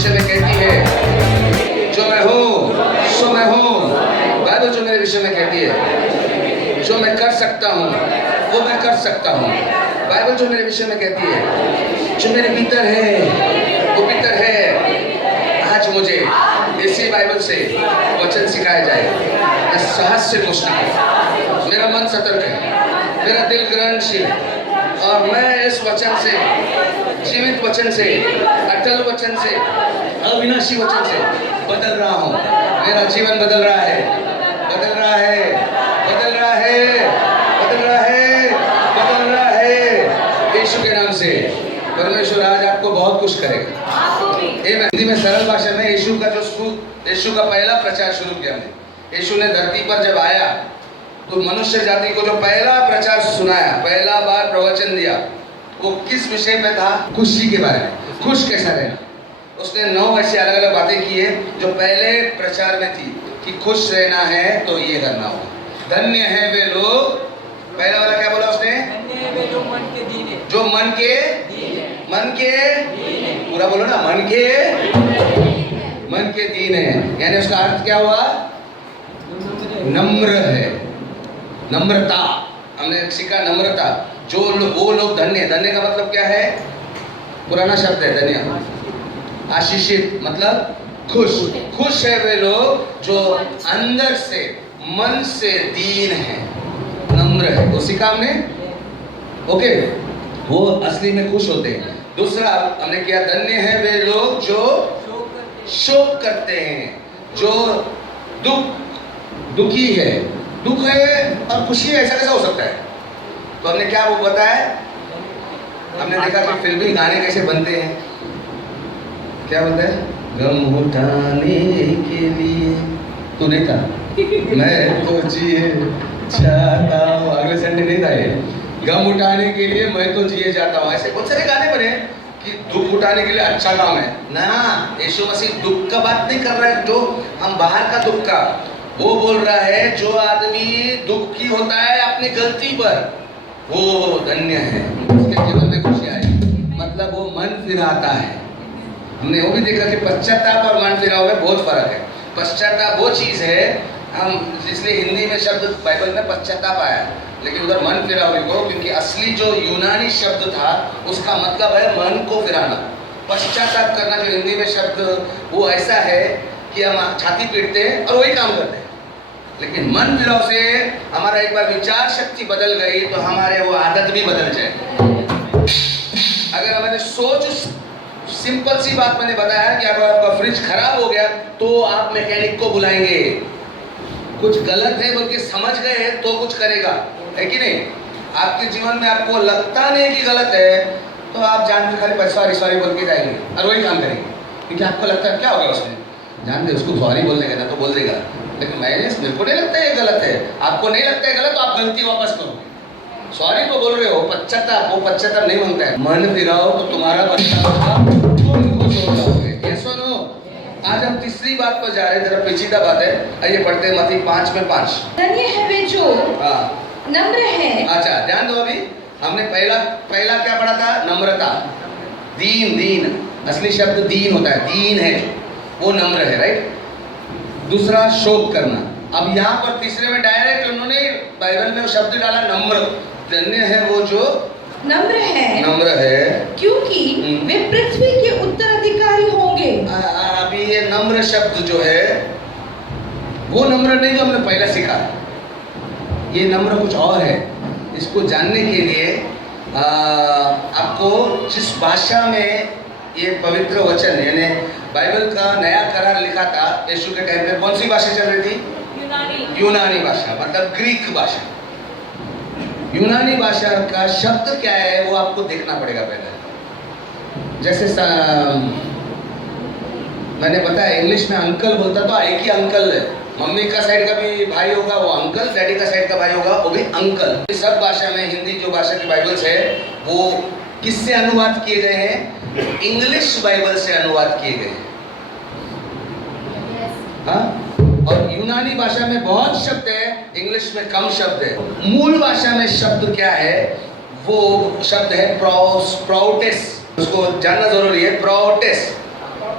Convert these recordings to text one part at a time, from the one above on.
विषय में कहती है जो मैं हूँ सो मैं हूँ। बाइबल जो मेरे विषय में कहती है जो मैं कर सकता हूँ वो मैं कर सकता हूँ। बाइबल जो मेरे विषय में कहती है जो मेरे भीतर है वो भीतर है। आज मुझे इसी बाइबल से वचन सिखाया जाए। मैं साहस से पूछना है, मेरा मन सतर्क है, मेरा दिल ग्रहणशील है और मैं इस वचन से, जीवित वचन से, अटल वचन से, अविनाशी वचन से बदल रहा हूँ। मेरा जीवन बदल रहा है, बदल रहा है, बदल रहा है, बदल रहा है, बदल रहा है। यीशु के नाम से परमेश्वर आज आपको बहुत कुछ करेगा। हिंदी में सरल भाषा में यीशु का पहला प्रचार शुरू किया हमने। यीशु ने धरती पर जब आया तो मनुष्य जाति को जो पहला प्रचार सुनाया, पहला बार प्रवचन दिया, वो किस विषय पे था? खुशी के बारे में। खुश कैसा रहना। उसने 9 ऐसी अलग अलग बातें की है जो पहले प्रचार में थी कि खुश रहना है तो ये करना होगा। धन्य है वे लोग, पहला वाला क्या बोला उसने? धन्य है वे लोग मन के दीन है। जो मन के पूरा बोलो ना, मन के दीन है। यानी उसका अर्थ क्या हुआ? नम्र है, नम्रता। हमने सीखा नम्रता। वो लोग धन्य। धन्य का मतलब क्या है? पुराना शब्द है धन्य, आशीषित मतलब खुश। खुश है वे लोग जो अंदर से, मन से दीन है, नम्र है। वो सीखा हमने, ओके। वो असली में खुश होते हैं। दूसरा हमने किया, धन्य है वे लोग जो शोक करते हैं, जो दुखी है। दुख है और खुशी है, ऐसा कैसा हो सकता है? तो हमने क्या वो बताया? हमने देखा कि फिल्मी गाने कैसे बनते हैं। क्या बोलते हैं? गम उठाने के लिए, तू नहीं था, मैं तो जिए जाता हूँ। अगले संडे नहीं था ये। गम उठाने के लिए मैं तो जिए जाता हूँ। ऐसे बहुत सारे गाने बने कि दुख उठाने के लिए अच्छा काम है ना। यीशु मसीह दुख का बात नहीं कर रहा है, जो हम बाहर का दुख का, वो बोल रहा है जो आदमी दुखी होता है अपनी गलती पर, वो धन्य है, उसके जीवन में खुशी आएगी। मतलब वो मन फिराता है। हमने वो भी देखा कि पश्चाताप और मन फिराव में बहुत फर्क है। पश्चाताप वो चीज़ है, हम इसलिए हिंदी में शब्द बाइबल में पश्चाताप आया, लेकिन उधर मन फिराव लिखो, क्योंकि असली जो यूनानी शब्द था उसका मतलब है मन को फिराना। पश्चाताप करना जो हिंदी में शब्द, वो ऐसा है कि हम छाती पीटते हैं और वही काम करते हैं। लेकिन मन फिराव से हमारा एक बार विचार शक्ति बदल गई तो हमारे वो आदत भी बदल जाए। अगर हमारे सोच, सिंपल सी बात मैंने बताया कि अगर आपका फ्रिज खराब हो गया तो आप मैकेनिक को बुलाएंगे। कुछ गलत है बोल के समझ गए तो कुछ करेगा, है कि नहीं? आपके जीवन में आपको लगता नहीं कि गलत है तो आप जान के खाली सॉरी बोल के जाएंगे और वही काम करेंगे, क्योंकि आपको लगता है क्या हो गया उसने, जान दे उसको सॉरी बोलने का था तो बोल देगा। लेकिन मेरे को नहीं लगता है ये गलत है, आपको नहीं लगता है गलत, तो आप गलती वापस करोगे। सॉरी तो बोल रहे हो, पश्चाताप, वो पश्चाताप नहीं मांगता है। मन फिराओ तो तुम्हारा बच्चा होगा, तुम खुश हो जाओगे। ये सुनो, आज हम तीसरी बात पर जा रहे हैं, जरा पेचीदा बात है। आइए पढ़ते हैं मत्ती 5:5। धन्य है वे जो नम्र है। अच्छा ध्यान दो, अभी हमने पहला क्या पढ़ा था? नम्रता, दीन। असली शब्द दीन होता है, दीन है वो नम्र है, राइट। दूसरा शोक करना। अब यहाँ पर तीसरे में डायरेक्ट उन्होंने बाइबल में शब्द डाला नम्र। धन्य है वो जो नम्र है, क्योंकि वे पृथ्वी के उत्तराधिकारी होंगे। अभी ये नम्र शब्द जो है वो नम्र नहीं जो हमने पहले सीखा। ये नम्र कुछ और है। इसको जानने के लिए आपको जिस भाषा में ये पवित्र वचन यानी बाइबल का नया करार लिखा था यीशु के टाइम पे, कौन सी भाषा चल रही थी? यूनानी भाषा, मतलब ग्रीक भाषा। यूनानी भाषा का शब्द क्या है वो आपको देखना पड़ेगा पहले। जैसे मैंने बताया इंग्लिश में अंकल बोलता तो एक ही अंकल है, मम्मी का साइड का भी भाई होगा वो अंकल, डैडी का साइड का भाई होगा वो भी अंकल। सब भाषा में हिंदी जो भाषा की बाइबल्स है वो किससे अनुवाद किए गए हैं? इंग्लिश बाइबल से अनुवाद किए गए हैं। हाँ, और यूनानी भाषा में बहुत शब्द है, इंग्लिश में कम शब्द है। मूल भाषा में शब्द क्या है? वो शब्द है प्रोटेस। उसको जानना जरूरी है।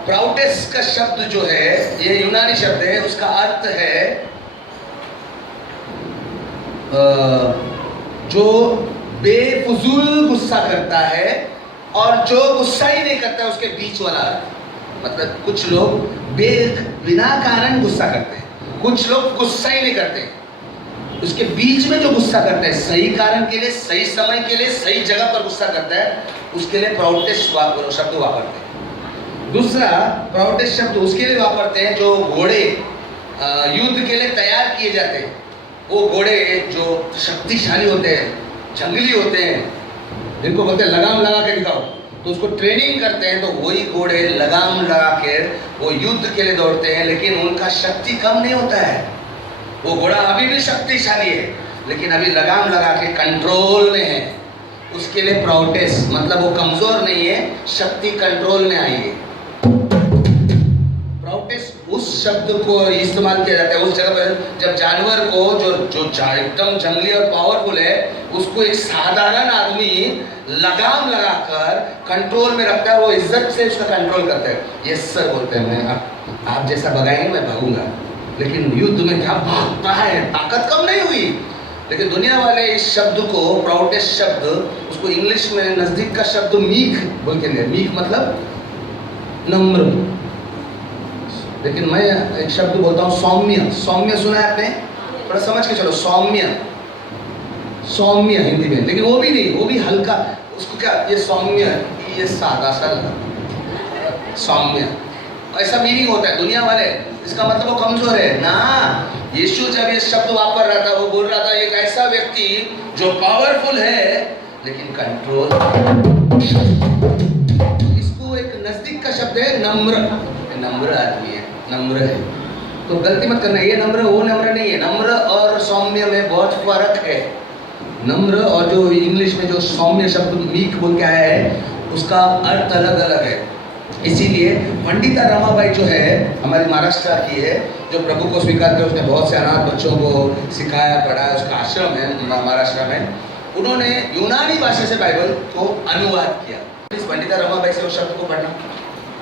प्राउटेस का शब्द जो है, ये यूनानी शब्द है, उसका अर्थ है जो बेफुजूल गुस्सा करता है और जो गुस्सा ही नहीं करता है, उसके बीच वाला अर्थ। मतलब कुछ लोग बिना कारण गुस्सा करते हैं, कुछ लोग गुस्सा ही नहीं करते, उसके बीच में जो गुस्सा करता है, सही कारण के लिए, सही समय के लिए, सही जगह पर गुस्सा करता है, उसके लिए प्राउटेस शब्द वापरते हैं। दूसरा प्राउटेस शब्द उसके लिए वापरते हैं जो घोड़े युद्ध के लिए तैयार किए जाते हैं। वो घोड़े जो शक्तिशाली होते हैं, जंगली होते हैं, जिनको बोलते हैं लगाम लगा के दिखाओ, तो उसको ट्रेनिंग करते हैं। तो वही घोड़े लगाम लगा के वो युद्ध के लिए दौड़ते हैं, लेकिन उनका शक्ति कम नहीं होता है। वो घोड़ा अभी भी शक्तिशाली है, लेकिन अभी लगाम लगा के कंट्रोल में है। उसके लिए प्राउटेस, मतलब वो कमजोर नहीं है, शक्ति कंट्रोल में आई है। प्राउटेस उस शब्द को इस्तेमाल किया जाता है उस जगह पर जब जानवर को जो एकदम जंगली और पावरफुल है, उसको एक साधारण आदमी लगाम लगाकर कंट्रोल में रखता है, वो इज्जत से उसका कंट्रोल करता है। यस सर बोलते हैं, मैं आप जैसा भगाएंगे मैं भागूंगा। लेकिन युद्ध में क्या भागता है, ताकत कम नहीं हुई। लेकिन दुनिया वाले इस शब्द को, प्राउडेस्ट शब्द, उसको इंग्लिश में नजदीक का शब्द मीक बोल के लिए, मीक मतलब नम्र। लेकिन मैं एक शब्द बोलता हूँ सौम्य। सौम्य सुना है आपने? थोड़ा समझ के चलो, सौम्य, सौम्य हिंदी में, लेकिन वो भी नहीं, वो भी हल्का। उसको क्या, ये सौम्य, ये सादा सा सौम्य, ऐसा मीनिंग होता है। दुनिया वाले इसका मतलब वो कमजोर है ना। यीशु जब ये शब्द वापर रहा था, वो बोल रहा था एक ऐसा व्यक्ति जो पावरफुल है लेकिन कंट्रोल। इसको एक नजदीक का शब्द है नम्र। नम्र आदमी है, नम्र है। तो गलती मत करना, ये नम्र वो नम्र नहीं है। नम्र और सौम्य में बहुत फर्क है। नम्र और जो इंग्लिश में जो सौम्य शब्द मीक बोल के आया है, उसका अर्थ अलग अलग है। इसीलिए पंडिता रमाबाई जो है, हमारी महाराष्ट्र की है, जो प्रभु को स्वीकार कर, उसने बहुत से अनाथ बच्चों को सिखाया पढ़ाया, उसका आश्रम है महाराष्ट्र में। उन्होंने यूनानी भाषा से बाइबल को अनुवाद किया। इस पंडिता रमाबाई से वो शब्द को पढ़ना,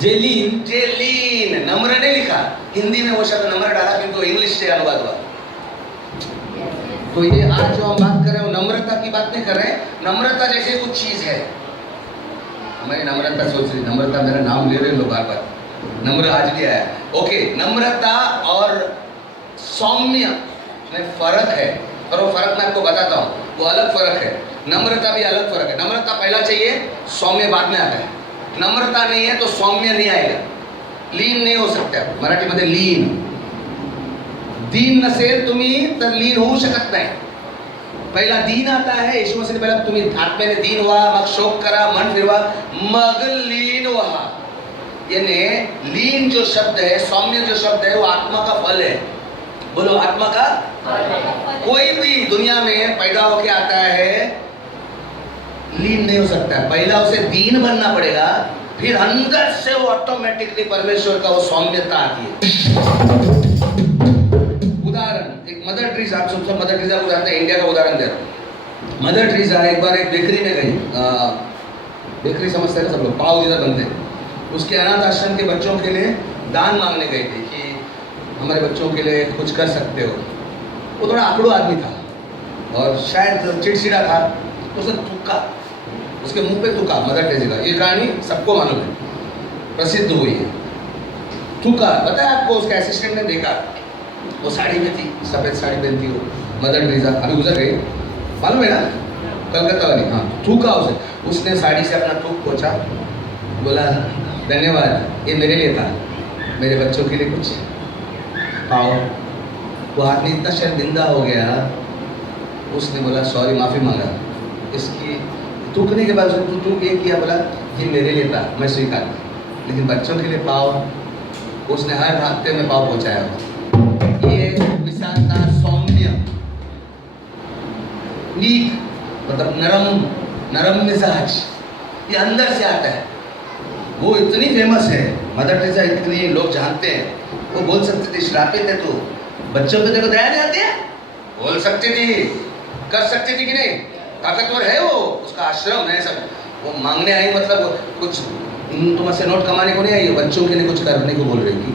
जेलीन, जेलीन, नम्र ने लिखा, हिंदी में वो शब्द नम्र डाला, क्योंकि इंग्लिश से अनुवाद हुआ। तो ये आज जो हम बात कर रहे हैं, नम्रता की बात नहीं कर रहे हैं। नम्रता जैसे कुछ चीज है। मैं नम्रता सोच रही, नम्रता मेरा नाम ले रहे लोग बार बार, नम्र आज भी आया। ओके, नम्रता और सौम्य में फर्क है, और वो फर्क मैं आपको बताता हूँ। वो अलग फर्क है, नम्रता भी अलग फर्क है। नम्रता पहला चाहिए, सौम्य बाद में आता है। नम्रता नहीं है तो सौम्य नहीं आएगा, लीन नहीं हो सकता। मराठी मध्ये लीन, दीन नसेल तुम्ही तर लीन होऊ शकत नाही। पहिला दीन आता है, यीशु मसीह ने पहिला तुम्ही आत्म्याने दीन व्हा, मग शोक करा, मन फिरवा, मग लीन व्हा। यानी लीन जो शब्द है, सौम्य जो शब्द है, वो आत्मा का फल है। बोलो आत्मा का। कोई भी दुनिया में पैदा होके आता है, लीन नहीं हो सकता। पहला उसे दीन बनना पड़ेगा, फिर अंदर से वो ऑटोमेटिकली परमेश्वर का वो सौम्यता आती है। उदाहरण, एक मदर ट्रीजा, आप सब मदर ट्रीजा को जानते हैं, इंडिया का उदाहरण दे रहा हूं। मदर ट्रीजा एक बार एक बेकरी में गई, बेकरी समझते हैं ना सब लोग, पाव जिधर बनते हैं। उसके अनाथ आश्रम के बच्चों के लिए दान मांगने गई थी कि हमारे बच्चों के लिए कुछ कर सकते हो। वो थोड़ा आकड़ू आदमी था और शायद चिड़चिड़ा था, तो उसने थूका, उसके मुंह पे थूका मदर टेरेसा। ये कहानी सबको मालूम है, प्रसिद्ध हुई है। थूका, पता है आपको? उसके असिस्टेंट ने देखा, वो साड़ी में थी, सफेद साड़ी पहनती हो मदर टेरेसा, अभी गुजर गई, मालूम है ना, कलकत्ता वाली। हाँ, थूका उसे, उसने साड़ी से अपना थूक पोंछा, बोला धन्यवाद, ये मेरे लिए था, मेरे बच्चों के लिए कुछ पाओ। वो आदमी इतना शर्मिंदा हो गया, उसने बोला सॉरी, माफ़ी मांगा। इसकी थूकने के बाद उसने थूक ये किया, बोला ये मेरे लिए था, मैं स्वीकार, लेकिन बच्चों के लिए पाओ। उसने हर हफ्ते में पाव पहुंचाया। ये विशालता, सौम्य, मीक मतलब नरम, नरम मिजाज, ये अंदर से आता है। वो इतनी फेमस है मदर टेरेसा, इतनी लोग जानते हैं। वो बोल सकती थी श्रापित है तू, बच्चों पे तेरे को दया नहीं आती है, बोल सकती थी, कर सकती थी कि नहीं? ताकतवर है वो, उसका आश्रम है सब। वो मांगने आई, मतलब कुछ तुम से नोट कमाने को नहीं आई हो, बच्चों के लिए कुछ करने को बोल रही होगी।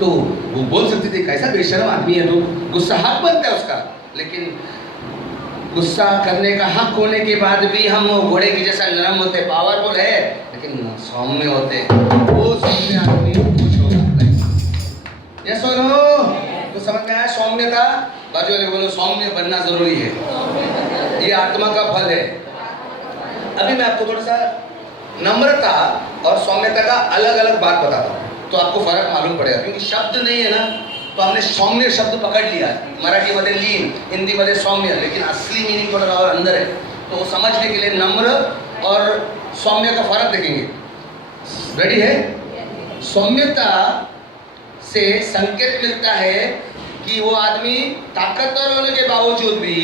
तो वो बोल सकती थी कैसा बेशर्म आदमी है, तो गुस्सा हक बनता है उसका, लेकिन गुस्सा करने का हक होने के बाद भी हम घोड़े की जैसा नरम होते, पावरफुल है, लेकिन सौम्य होते, वो सौम्य आदमी खुश हो जाता है। ये सुनो तो समझ में आया सौम्यता? बाजू वाले बोलो सौम्य बनना जरूरी है, ये आत्मा का फल है। अभी मैं आपको थोड़ा सा नम्रता और सौम्यता का अलग अलग बात बताता हूँ, तो आपको फर्क मालूम पड़ेगा, क्योंकि शब्द नहीं है ना, तो हमने सौम्य शब्द पकड़ लिया, मराठी मध्ये लीन, हिंदी मध्ये सौम्य, लेकिन असली मीनिंग थोड़ा और अंदर है। तो वो समझने के लिए नम्र और सौम्य का फर्क देखेंगे। रेडी है? सौम्यता से संकेत मिलता है कि वो आदमी ताकतवर होने के बावजूद भी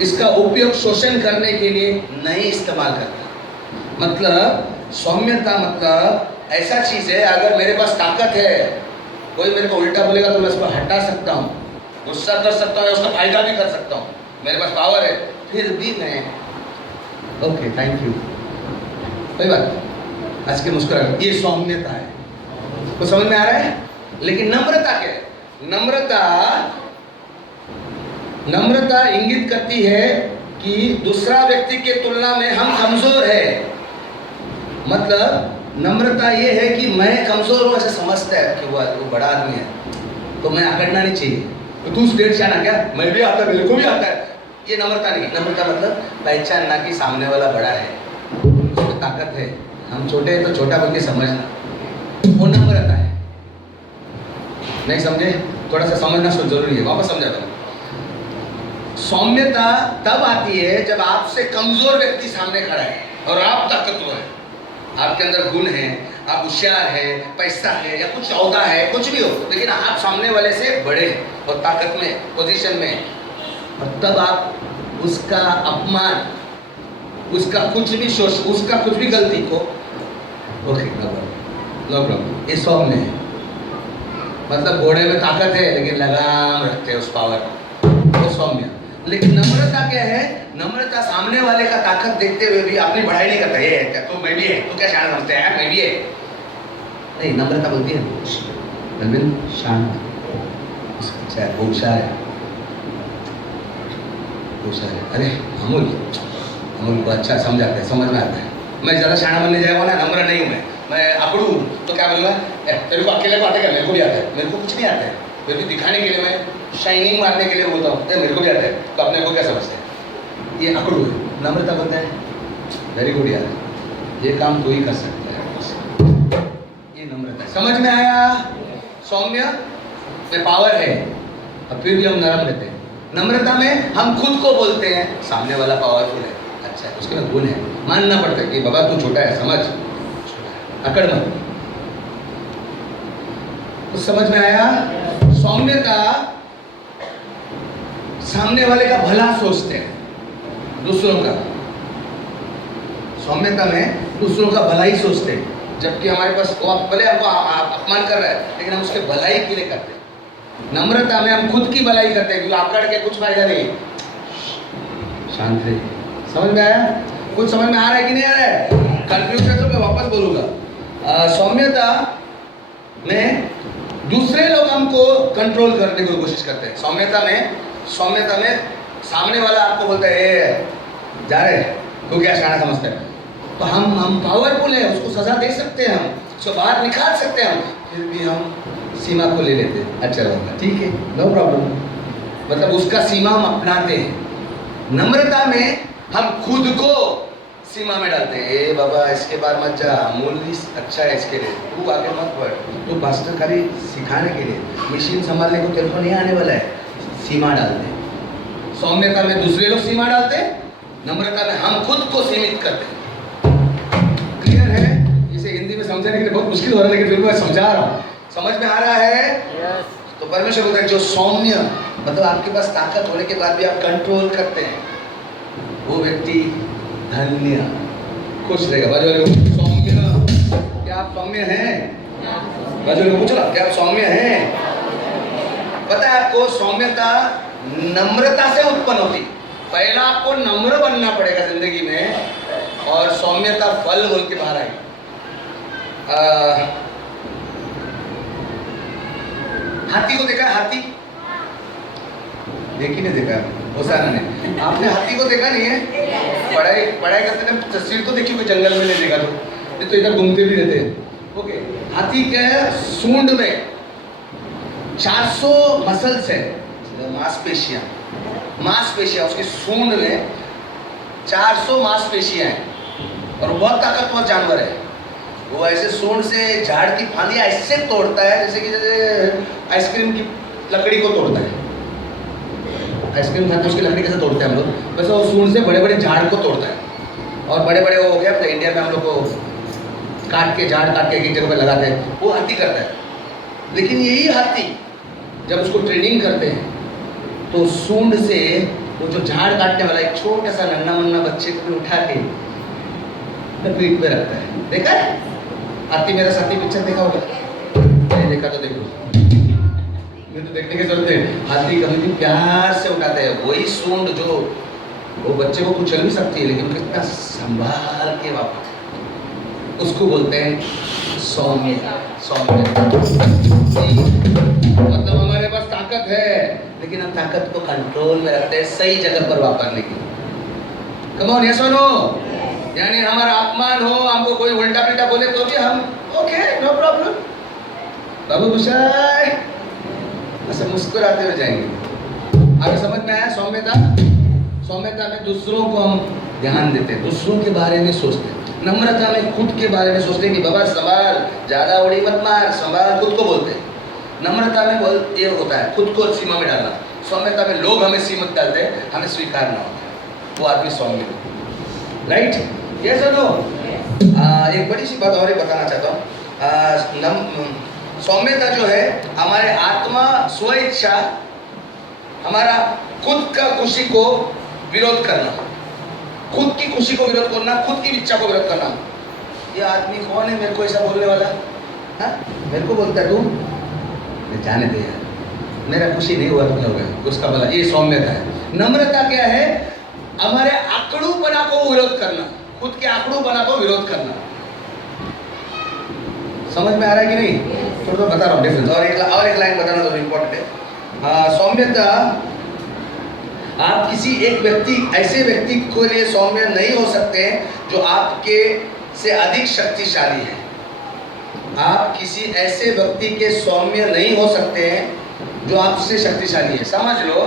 इसका उपयोग शोषण करने के लिए नहीं इस्तेमाल करता। मतलब सौम्यता मतलब ऐसा चीज है, अगर मेरे पास ताकत है, कोई मेरे को उल्टा बोलेगा तो मैं उसको हटा सकता हूँ, गुस्सा कर सकता हूँ, उसका फायदा भी कर सकता हूँ, मेरे पास पावर है, फिर भी मैं ओके थैंक यू, कोई बात, आज के मुस्कुरा, ये सौम्यता है। तो समझ में आ रहा है? लेकिन नम्रता क्या है? नम्रता इंगित करती है कि दूसरा व्यक्ति के तुलना में हम कमजोर है। मतलब नम्रता ये है कि मैं कमजोर हूँ, ऐसे समझता है कि वो बड़ा आदमी है, तो मैं अकड़ना नहीं चाहिए, तो तू स्टेट से आना क्या, मैं भी आता है, मेरे को भी आता है, ये नम्रता नहीं। नम्रता मतलब पहचानना कि सामने वाला बड़ा है, उसमें ताकत है, हम छोटे हैं तो छोटा बोल के समझना, वो नम्रता है। नहीं समझे? थोड़ा सा समझना जरूरी है, वापस समझाता हूँ। सौम्यता तब आती है जब आपसे कमजोर व्यक्ति सामने खड़ा है और आप ताकतवर है, आपके अंदर गुण है, आप होशियार है, पैसा है या कुछ औहदा है, कुछ भी हो, लेकिन आप सामने वाले से बड़े हैं और ताकत में, पोजीशन में, और तब आप उसका अपमान, उसका कुछ भी शोष, उसका कुछ भी गलती को ओके नो प्रॉब्लम, ये सौम्य है। मतलब घोड़े में ताकत है लेकिन लगाम रखते हैं उस पावर को, वो सौम्य। लेकिन नम्रता क्या है? नम्रता सामने वाले का ताकत देखते हुए भी अपनी बढ़ाई नहीं करता, ये है क्या, तो मैं भी है, तो क्या शान समझते हैं, मैं भी है, नहीं। नम्रता बोलती है शांत, वो होशियार है, होशियार है। अरे अमूल को अच्छा समझाते हैं, समझ में आता है। मैं ज़्यादा शाना बनने जाएगा ना, नम्र नहीं हूँ मैं अकड़ू तो क्या बोलूँगा, तेरे को अकेले को आता है, मेरे को भी आता है, मेरे को कुछ नहीं आता है, मेरे को दिखाने के लिए, मैं शाइनिंग मारने के लिए बोलता हूँ, मेरे को भी आता है, तो अपने को क्या समझते हैं, ये अकड़ू है। नम्रता बोलता है वेरी गुड यार, ये काम तू ही कर सकता है, ये नम्रता है। समझ में आया? सौम्य में पावर है और फिर भी हम नरम रहते हैं। नम्रता में हम खुद को बोलते हैं सामने वाला पावरफुल है, अच्छा है, उसके में गुण है, मानना पड़ता है कि बाबा तू छोटा है, समझ, अकड़ मत। तो समझ में आया? सौम्यता सामने वाले का भला सोचते हैं, दूसरों का, सौम्यता में दूसरों का भला ही सोचते हैं, जबकि हमारे पास वो भले हमको अपमान कर रहा है लेकिन हम उसके भलाई के लिए करते हैं। नम्रता में हम खुद की भलाई करते हैं, क्योंकि आकड़ के कुछ फायदा नहीं, शांत रहिए। समझ में आया? कुछ समझ में आ रहा है कि नहीं आ रहा है? कंफ्यूज है तो मैं वापस बोलूंगा। सौम्यता में दूसरे लोग हमको कंट्रोल करने की कोशिश करते हैं। सौम्यता में सामने वाला आपको बोलता है ए, जा रहे तू क्या शाना समझता है, तो हम पावरफुल है, उसको सजा दे सकते हैं, हम उसको बाहर निकाल सकते हैं, हम फिर भी हम सीमा को ले लेते हैं, अच्छा रहेगा, ठीक है, नो प्रॉब्लम, मतलब उसका सीमा हम अपनाते हैं। नम्रता में हम खुद को सीमा में डालते हैं, ए बाबा इसके बार मत जा, मूल्य अच्छा है इसके लिए, तू आगे मत बढ़, तू मास्टर खाली सिखाने के लिए, मशीन संभालने को तेरे को नहीं आने वाला है, सीमा डालते हैं। सौम्यता में दूसरे लोग सीमा डालते हैं, नम्रता में हम खुद को सीमित करते हैं। क्लियर है? इसे हिंदी में समझाने के लिए बहुत मुश्किल हो रहा है, लेकिन फिर मैं समझा रहा हूँ, समझ में आ रहा है? तो परमेश्वर बोलता है जो सौम्य, मतलब आपके पास ताकत होने के बाद भी आप कंट्रोल करते हैं, वो व्यक्ति धन्य, खुश रहेगा। बाजू वाले को सौम्य, क्या आप सौम्य हैं? बाजू वाले को पूछो ना, क्या आप सौम्य हैं? पता है आपको सौम्यता नम्रता से उत्पन्न होती। पहला आपको नम्र बनना पड़ेगा जिंदगी में, और सौम्यता फल बोल के बाहर आई। हाथी को देखा है? हाथी देखी नहीं देखा ओसाना ने? आपने हाथी को देखा नहीं है? पढ़ाई करते थे तस्वीर तो देखी, कोई जंगल में नहीं देखा तो इधर घूमते भी रहते हैं। ओके, हाथी के सूंड में 400 मसल्स है, मांसपेशियां उसकी सूंड में 400 मांसपेशियां हैं और बहुत ताकतवर जानवर है। वो ऐसे सूंड से झाड़ की फांदियां ऐसे तोड़ता है जैसे आइसक्रीम की लकड़ी को तोड़ता है। आइसक्रीम खाते उसकी लकड़ी कैसे तोड़ते हैं हम लोग, वैसे वो सूंड से बड़े बड़े झाड़ को तोड़ता है। और बड़े बड़े वो हो गया इंडिया में हम लोग को काट के झाड़ काट के एक जगह पे लगाते हैं, वो हाथी करता है। लेकिन यही हाथी जब उसको ट्रेनिंग करते हैं तो सूंड से वो जो झाड़ काटने वाला एक छोटा सा नन्ना मुन्ना बच्चे को भी उठा के पीठ पे रखता है। देखा है हाथी मेरा साथी पिक्चर देखा होगा? नहीं देखा तो देखो, मैं तो देखने की जरूरत है। हाथी कभी भी प्यार से उठाते हैं, वही सूंड जो वो बच्चे को कुचल भी सकती है लेकिन कितना संभाल के वापस, उसको बोलते हैं सौम्यता। मतलब हमारे पास ताकत है लेकिन हम ताकत को कंट्रोल में रखते हैं, सही जगह पर वापरने की। कम ऑन, यस और नो? यानी हमारा अपमान हो, हमको कोई उल्टा पिल्टा बोले तो भी हम ओके, नो प्रॉब्लम, बाबू गुस्साए, ऐसे मुस्कुराते हुए जाएंगे। आपको समझ में आया? सौम्यता में दूसरों को हम ध्यान देते हैं, दूसरों के बारे में सोचते हैं। नम्रता में खुद के बारे में सोचते हैं कि बाबा संभाल, ज्यादा उड़ी मत मार, संभाल, खुद को बोलते हैं। नम्रता में ये होता है खुद को सीमा में डालना। सौम्यता में लोग हमें सीमा डालते हैं, हमें स्वीकारना होता है, वो आदमी सौम्य। राइट? यस और नो? एक बड़ी सी बात और बताना चाहता हूँ। सौम्यता जो है हमारे आत्मा स्व इच्छा, हमारा खुद का खुशी को विरोध करना, खुद की खुशी को विरोध करना, खुद की इच्छा को विरोध करना। ये आदमी कौन है मेरे को ऐसा बोलने वाला? हाँ, मेरे को बोलता है तू, जाने दे यार, मेरा खुशी नहीं हुआ तो होगा, उसका भला। ये सौम्यता है। नम्रता क्या है? हमारे आकड़ूपना को विरोध करना, खुद के आकड़ूपना को विरोध करना। समझ में आ रहा है कि नहीं? थोड़ा बता रहा हूँ डिफरेंस। और एक लाइन बताना तो इम्पोर्टेंट है। सौम्यता, आप किसी एक व्यक्ति, ऐसे व्यक्ति के लिए सौम्य नहीं हो सकते जो आपके से अधिक शक्तिशाली है। आप किसी ऐसे व्यक्ति के सौम्य नहीं हो सकते हैं जो आपसे शक्तिशाली है। समझ लो,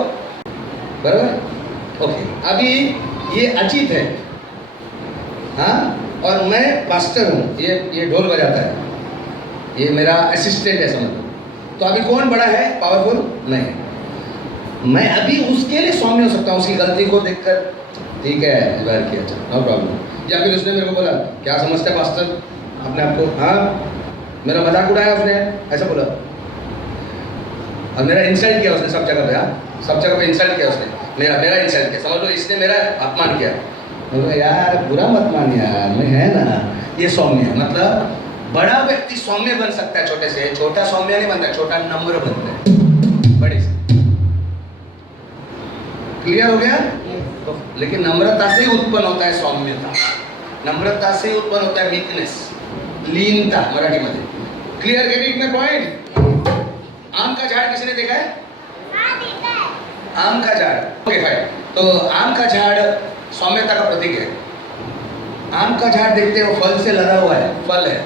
बराबर? ओके, अभी ये अजीत है, हाँ, और मैं पास्टर हूँ, ये ढोल बजाता है, ये मेरा असिस्टेंट है, समझ लो। तो अभी कौन बड़ा है, पावरफुल? मैं अभी उसके लिए सौम्य हो सकता हूँ, उसकी गलती को देखकर, ठीक है इबार किया, नो प्रॉब्लम। या फिर उसने मेरे को बोला क्या समझता है पास्टर अपने आप को, हाँ, मेरा मजाक उड़ाया उसने, ऐसा बोला, और मेरा इंसल्ट किया उसने सब जगह पे, हाँ, सब जगह पे इंसल्ट किया उसने, मेरा इंसल्ट किया, समझ लो इसने मेरा अपमान किया। तो यार बुरा मत मान यार, मैं है ना, ये सौम्य है। मतलब बड़ा व्यक्ति सौम्य बन सकता है छोटे से, छोटा सौम्य नहीं बनता, छोटा नम्र बनता है बड़े से। क्लियर हो गया? तो लेकिन नम्रता से ही उत्पन्न होता है सौम्यता, नम्रता से ही उत्पन्न होता है वीकनेस, लीनता मराठी मध्ये। क्लियर? Getting my point? आम का झाड़ किसी ने देखा है? आम का झाड़, ओके फाइन। तो आम का झाड़ सौम्यता का प्रतीक है। आम का झाड़ देखते हो, फल से लदा हुआ है, फल है,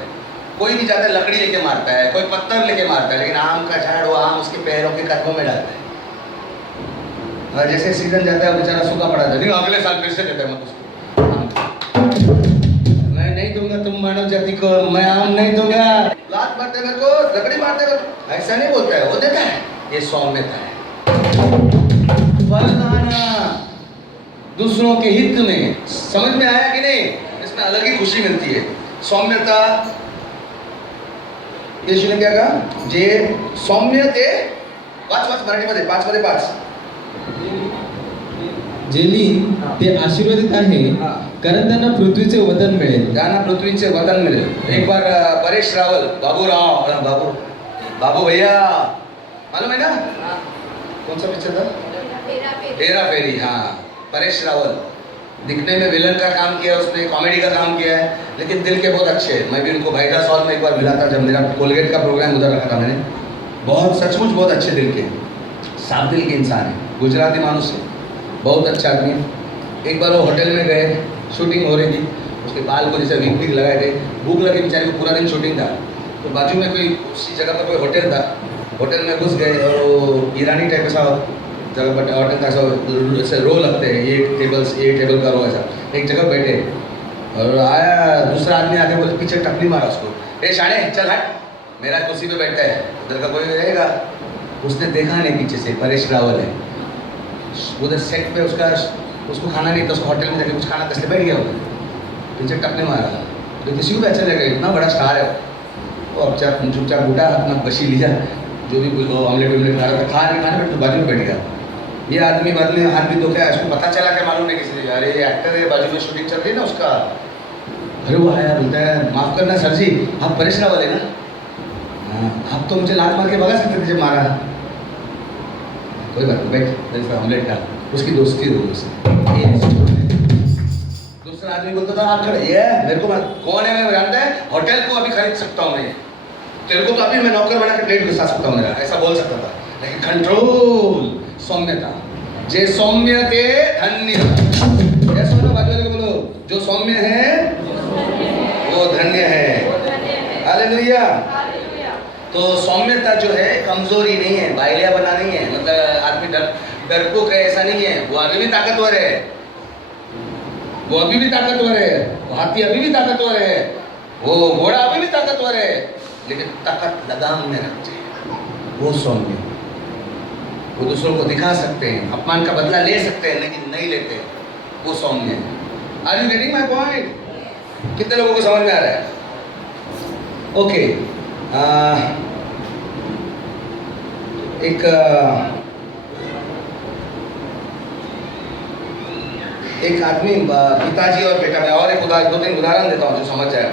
कोई भी जाता है लकड़ी लेके मारता है, कोई पत्थर लेके मारता है, लेकिन आम का झाड़ वो आम उसके पैरों के कदमों में डालता है। और जैसे सीजन जाता है बेचारा सूखा पड़ा था, नहीं अगले साल फिर से देता है मत उसको। मैं नहीं दूंगा तुम मानव जाति को, मैं आम नहीं दूंगा, लात मारते मेरे को, लकड़ी मारते मेरे को, ऐसा नहीं बोलता है, वो देता है। ये सौम्यता है। फल लाना दूसरों के हित में, समझ में आया कि नहीं? इसमें अलग ही खुशी मिलती है। सौम्यता, यीशु ने क्या कहा? जे सौम्य ते वाच मराठी मध्ये 5 मध्ये 5 जेली ते आशीर्वादित आहे, कारण त्यांना पृथ्वीचे वतन मिळेल. त्यांना पृथ्वीचे वतन मिळेल. एक बार परेश रावल, बाबू भैया मालूम है ना? कौन सा पिक्चर था? हेरा फेरी। हाँ, परेश रावल दिखने में विलन का काम किया उसने, कॉमेडी का काम किया है, लेकिन दिल के बहुत अच्छे हैं। मैं भी उनको भाईदास हॉल में एक बार मिला था जब मेरा कोलगेट का प्रोग्राम उधर रखा था मैंने। बहुत सचमुच बहुत अच्छे दिल के, साफ दिल के इंसान है, गुजराती मानुस है, बहुत अच्छा आदमी है। एक बार वो होटल में गए, शूटिंग हो रही थी, उसके बाल को जैसे विग लगाए थे, भूख लगी बेचारे को, पूरा दिन शूटिंग था। तो बाजू में कोई उसी जगह पर कोई होटल था, होटल में घुस गए और वो ईरानी टाइप ऐसा जगह पर होटल का ऐसे रो लगते हैं, ये टेबल का रो ऐसा, एक जगह बैठे और आया दूसरा आदमी आके बोले, पीछे टपली मारा उसको, ए शाणे चल हट, मेरा कुर्सी पे बैठा है, उधर का कोई रहेगा। उसने देखा नहीं पीछे से, परेश रावल है उधर सेट पे, उसको खाना नहीं था, उसको होटल में जाके कुछ खाना कसले बैठ गया उधर, पीछे टपली मारा। तो किसी को भी अच्छा लगा, इतना बड़ा स्टार है वो। अब चुपचाप उठा, अपना बशी लिया, जो भी ऑमलेट खा रहा था, खा नहीं खाने पर तो बाजू में बैठ गया। ये आदमी बाद में हाथ भी धो के, उसको पता चला क्या मालूम नहीं किसी ने, अरे ये एक्टर है, बाजू में शूटिंग चल रही है ना उसका। अरे वो आया, बोलता है माफ़ करना सर जी, आप परेश रावल है ना? हाँ, आप तो मुझे लात मार के भगा सकते थे जब मारा। कोई बात नहीं, बैठ, ऑमलेट का उसकी दोस्ती हो उससे। दूसरा आदमी बोलता था आप खड़े, ये मेरे को कौन है, मैं जानता है, होटल को अभी खरीद सकता हूँ मैं, तेरे को तो अभी मैं नौकर बना के प्लेट घुसा सकता हूँ मेरा, ऐसा बोल सकता था। लेकिन कंट्रोल, सौम्यता, जे सौम्य ते धन्य। ऐसा ना बाजू वाले को बोलो, जो सौम्य है वो धन्य है। हालेलुया। तो सौम्यता जो है कमजोरी नहीं है, बाइलिया बना नहीं है, मतलब आदमी डरपोक है ऐसा नहीं है, वो अभी भी ताकतवर है, वो अभी भी ताकतवर है, वो हाथी अभी भी ताकतवर है, वो घोड़ा अभी भी ताकतवर है, लेकिन ताकत लगाम में रखते हैं, वो सौम्य। वो दूसरों को दिखा सकते हैं, अपमान का बदला ले सकते हैं, लेकिन नहीं लेते, वो सौम्य। Are you getting my point? कितने लोगों को समझ में आ रहा है? ओके। एक आदमी, पिताजी और बेटा, मैं और एक दो तीन उदाहरण देता हूँ जो समझ जाए।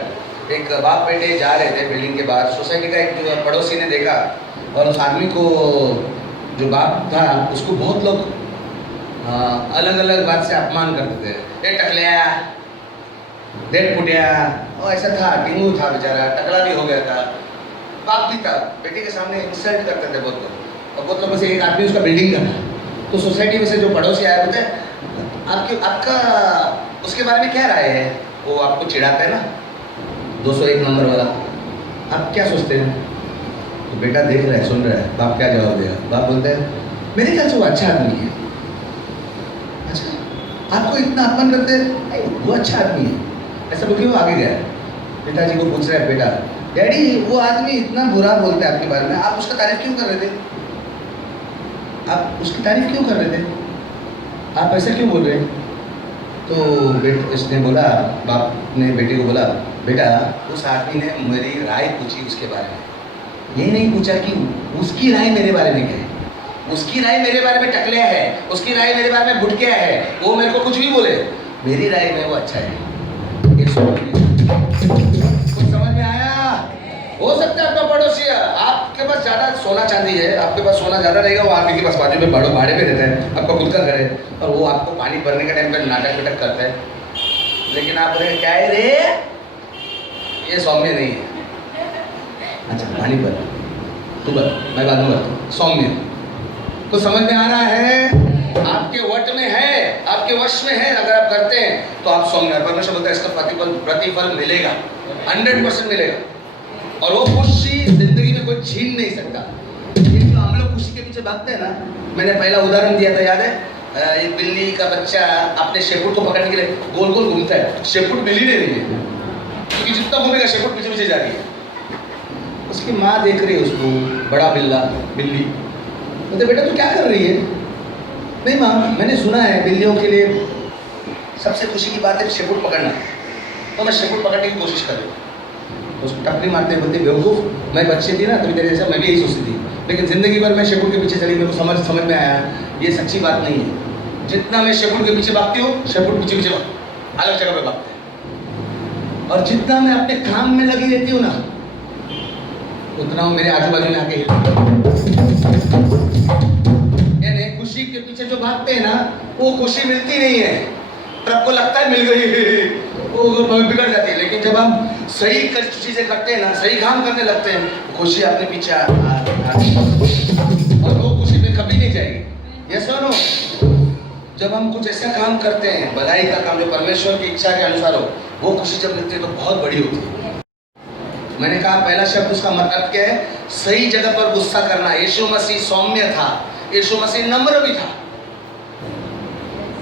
एक बाप बेटे जा रहे थे बिल्डिंग के बाहर, सोसाइटी का एक जो पड़ोसी ने देखा, और उस आदमी को, जो बाप था, उसको बहुत लोग अलग अलग बात से अपमान करते थे। ए टकलिया, डेढ़ फुटिया, और ऐसा था, टिंगू था बेचारा, टकला भी हो गया था, बाप भी था, बेटे के सामने इंसल्ट करते थे बहुत लोग। और बहुत लोगों से एक आदमी उसका बिल्डिंग का था, तो सोसाइटी में से जो पड़ोसी आया, बोलते आपका उसके बारे में क्या राय है? वो आपको चिढ़ाता है ना, 201 नंबर वाला, आप क्या सोचते हैं? तो बेटा देख रहा है, सुन रहा है, बाप क्या जवाब देगा? बाप बोलते हैं मेरे ख्याल से वो अच्छा आदमी है। अच्छा, आपको इतना अपमान करते हैं, वो अच्छा आदमी है, ऐसा बोल के वो आगे गया। पिताजी को पूछ रहा है, बेटा डैडी वो आदमी इतना बुरा बोलता है आपके बारे में, आप उसका तारीफ क्यों कर रहे थे? आप उसकी तारीफ क्यों कर रहे थे? आप ऐसा क्यों बोल रहे हैं? तो इसने बोला, बाप ने बेटे को बोला, बेटा उस आदमी ने मेरी राय पूछी उसके बारे में, ये नहीं पूछा कि उसकी राय मेरे बारे में क्या है। उसकी राय मेरे बारे में टकलिया है, उसकी राय मेरे बारे में बुटकिया है, वो मेरे को कुछ भी बोले, मेरी राय में वो अच्छा है। कुछ समझ में आया? हो सकता है आपका पड़ोसी, आपके पास ज़्यादा सोना चांदी है, आपके पास सोना ज़्यादा रहेगा, वो आपके पास बाजू में भाड़े पे रहता है, आपका खुद का घर है, और वो आपको पानी भरने के टाइम पे नाटक पिटक करता है, लेकिन आप बोले क्या है रे, ये सौम्य नहीं है। अच्छा पानी भर, तू भर, मैं बाद में भरता हूँ, सौम्य। तो समझ में आ रहा है? आपके वट में है, आपके वश में है, अगर आप करते हैं तो आप सौम्य। परमेश्वर बोलता है इसका प्रतिफल मिलेगा, 100% मिलेगा, और वो खुशी जिंदगी में कोई छीन नहीं सकता। ये जो हम लोग खुशी के पीछे भागते हैं ना, मैंने पहला उदाहरण दिया था, याद है? एक बिल्ली का बच्चा अपने शेपुट को पकड़ने के लिए गोल गोल घूमता है, शेपुट मिल ही नहीं रही है, क्योंकि जितना घूमेगा शेपुट पीछे पीछे जा रही है। उसकी माँ देख रही है उसको, बड़ा बिल्ली बोलते बेटा तू क्या कर रही है? नहीं माँ, मैंने सुना है बिल्लियों के लिए सबसे खुशी की बात है शेपुट पकड़ना, तो मैं शेपुट पकड़ने की कोशिश कर रही हूँ। तो उसको टपली मारते बोलते बेवकूफ़, मैं बच्चे थी ना तभी तेरे जैसा मैं भी यही सोचती थी, लेकिन ज़िंदगी भर मैं शेपुट के पीछे चली, मेरे को समझ में आया ये सच्ची बात नहीं है। जितना मैं शेपुट के पीछे भागती हूँ, शेपुट पीछे पीछे अलग जगह पे भागते हैं, और जितना मैं अपने काम में लगी रहती हूँ ना, उतना वो मेरे आजू बाजू में आके यानी खुशी के पीछे जो भागते हैं ना, वो खुशी मिलती नहीं है। पर आपको लगता है मिल गई, वो बिगड़ जाती है। लेकिन जब हम सही चीजें करते हैं ना, सही काम करने लगते हैं, खुशी अपने पीछे और वो खुशी में कभी नहीं जाएगी। ये सुनो, जब हम कुछ ऐसा काम करते हैं, भलाई का काम जो परमेश्वर की इच्छा के अनुसार हो, वो खुशी जब मिलती है तो बहुत बड़ी होती है। मैंने कहा पहला शब्द उसका मतलब क्या है? सही जगह पर गुस्सा करना। यीशु मसीह सौम्य था, यीशु मसीह नम्र भी था,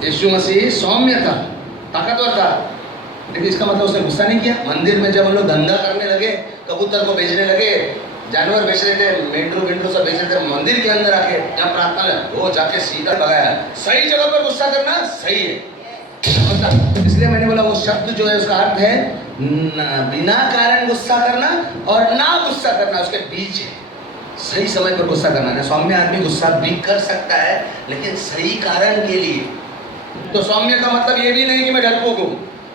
यीशु मसीह सौम्य था, ताकतवर था, लेकिन इसका मतलब उसने गुस्सा नहीं किया। मंदिर में जब हम लोग धंधा करने लगे, कबूतर को बेचने लगे, जानवर बेच रहे थे, मेंढरू सब बेच रहे थे, मंदिर के अंदर आके जब प्रार्थना में वो जाके सीधा भगाया। सही जगह पर गुस्सा करना सही है, इसलिए मैंने बोला वो शब्द जो है उसका अर्थ है बिना कारण गुस्सा करना और ना गुस्सा करना, उसके बीच है। सही समय पर गुस्सा करना है। सौम्य आदमी गुस्सा भी कर सकता है, लेकिन सही कारण के लिए। तो सौम्य का मतलब ये भी नहीं कि मैं डरपोक हूँ।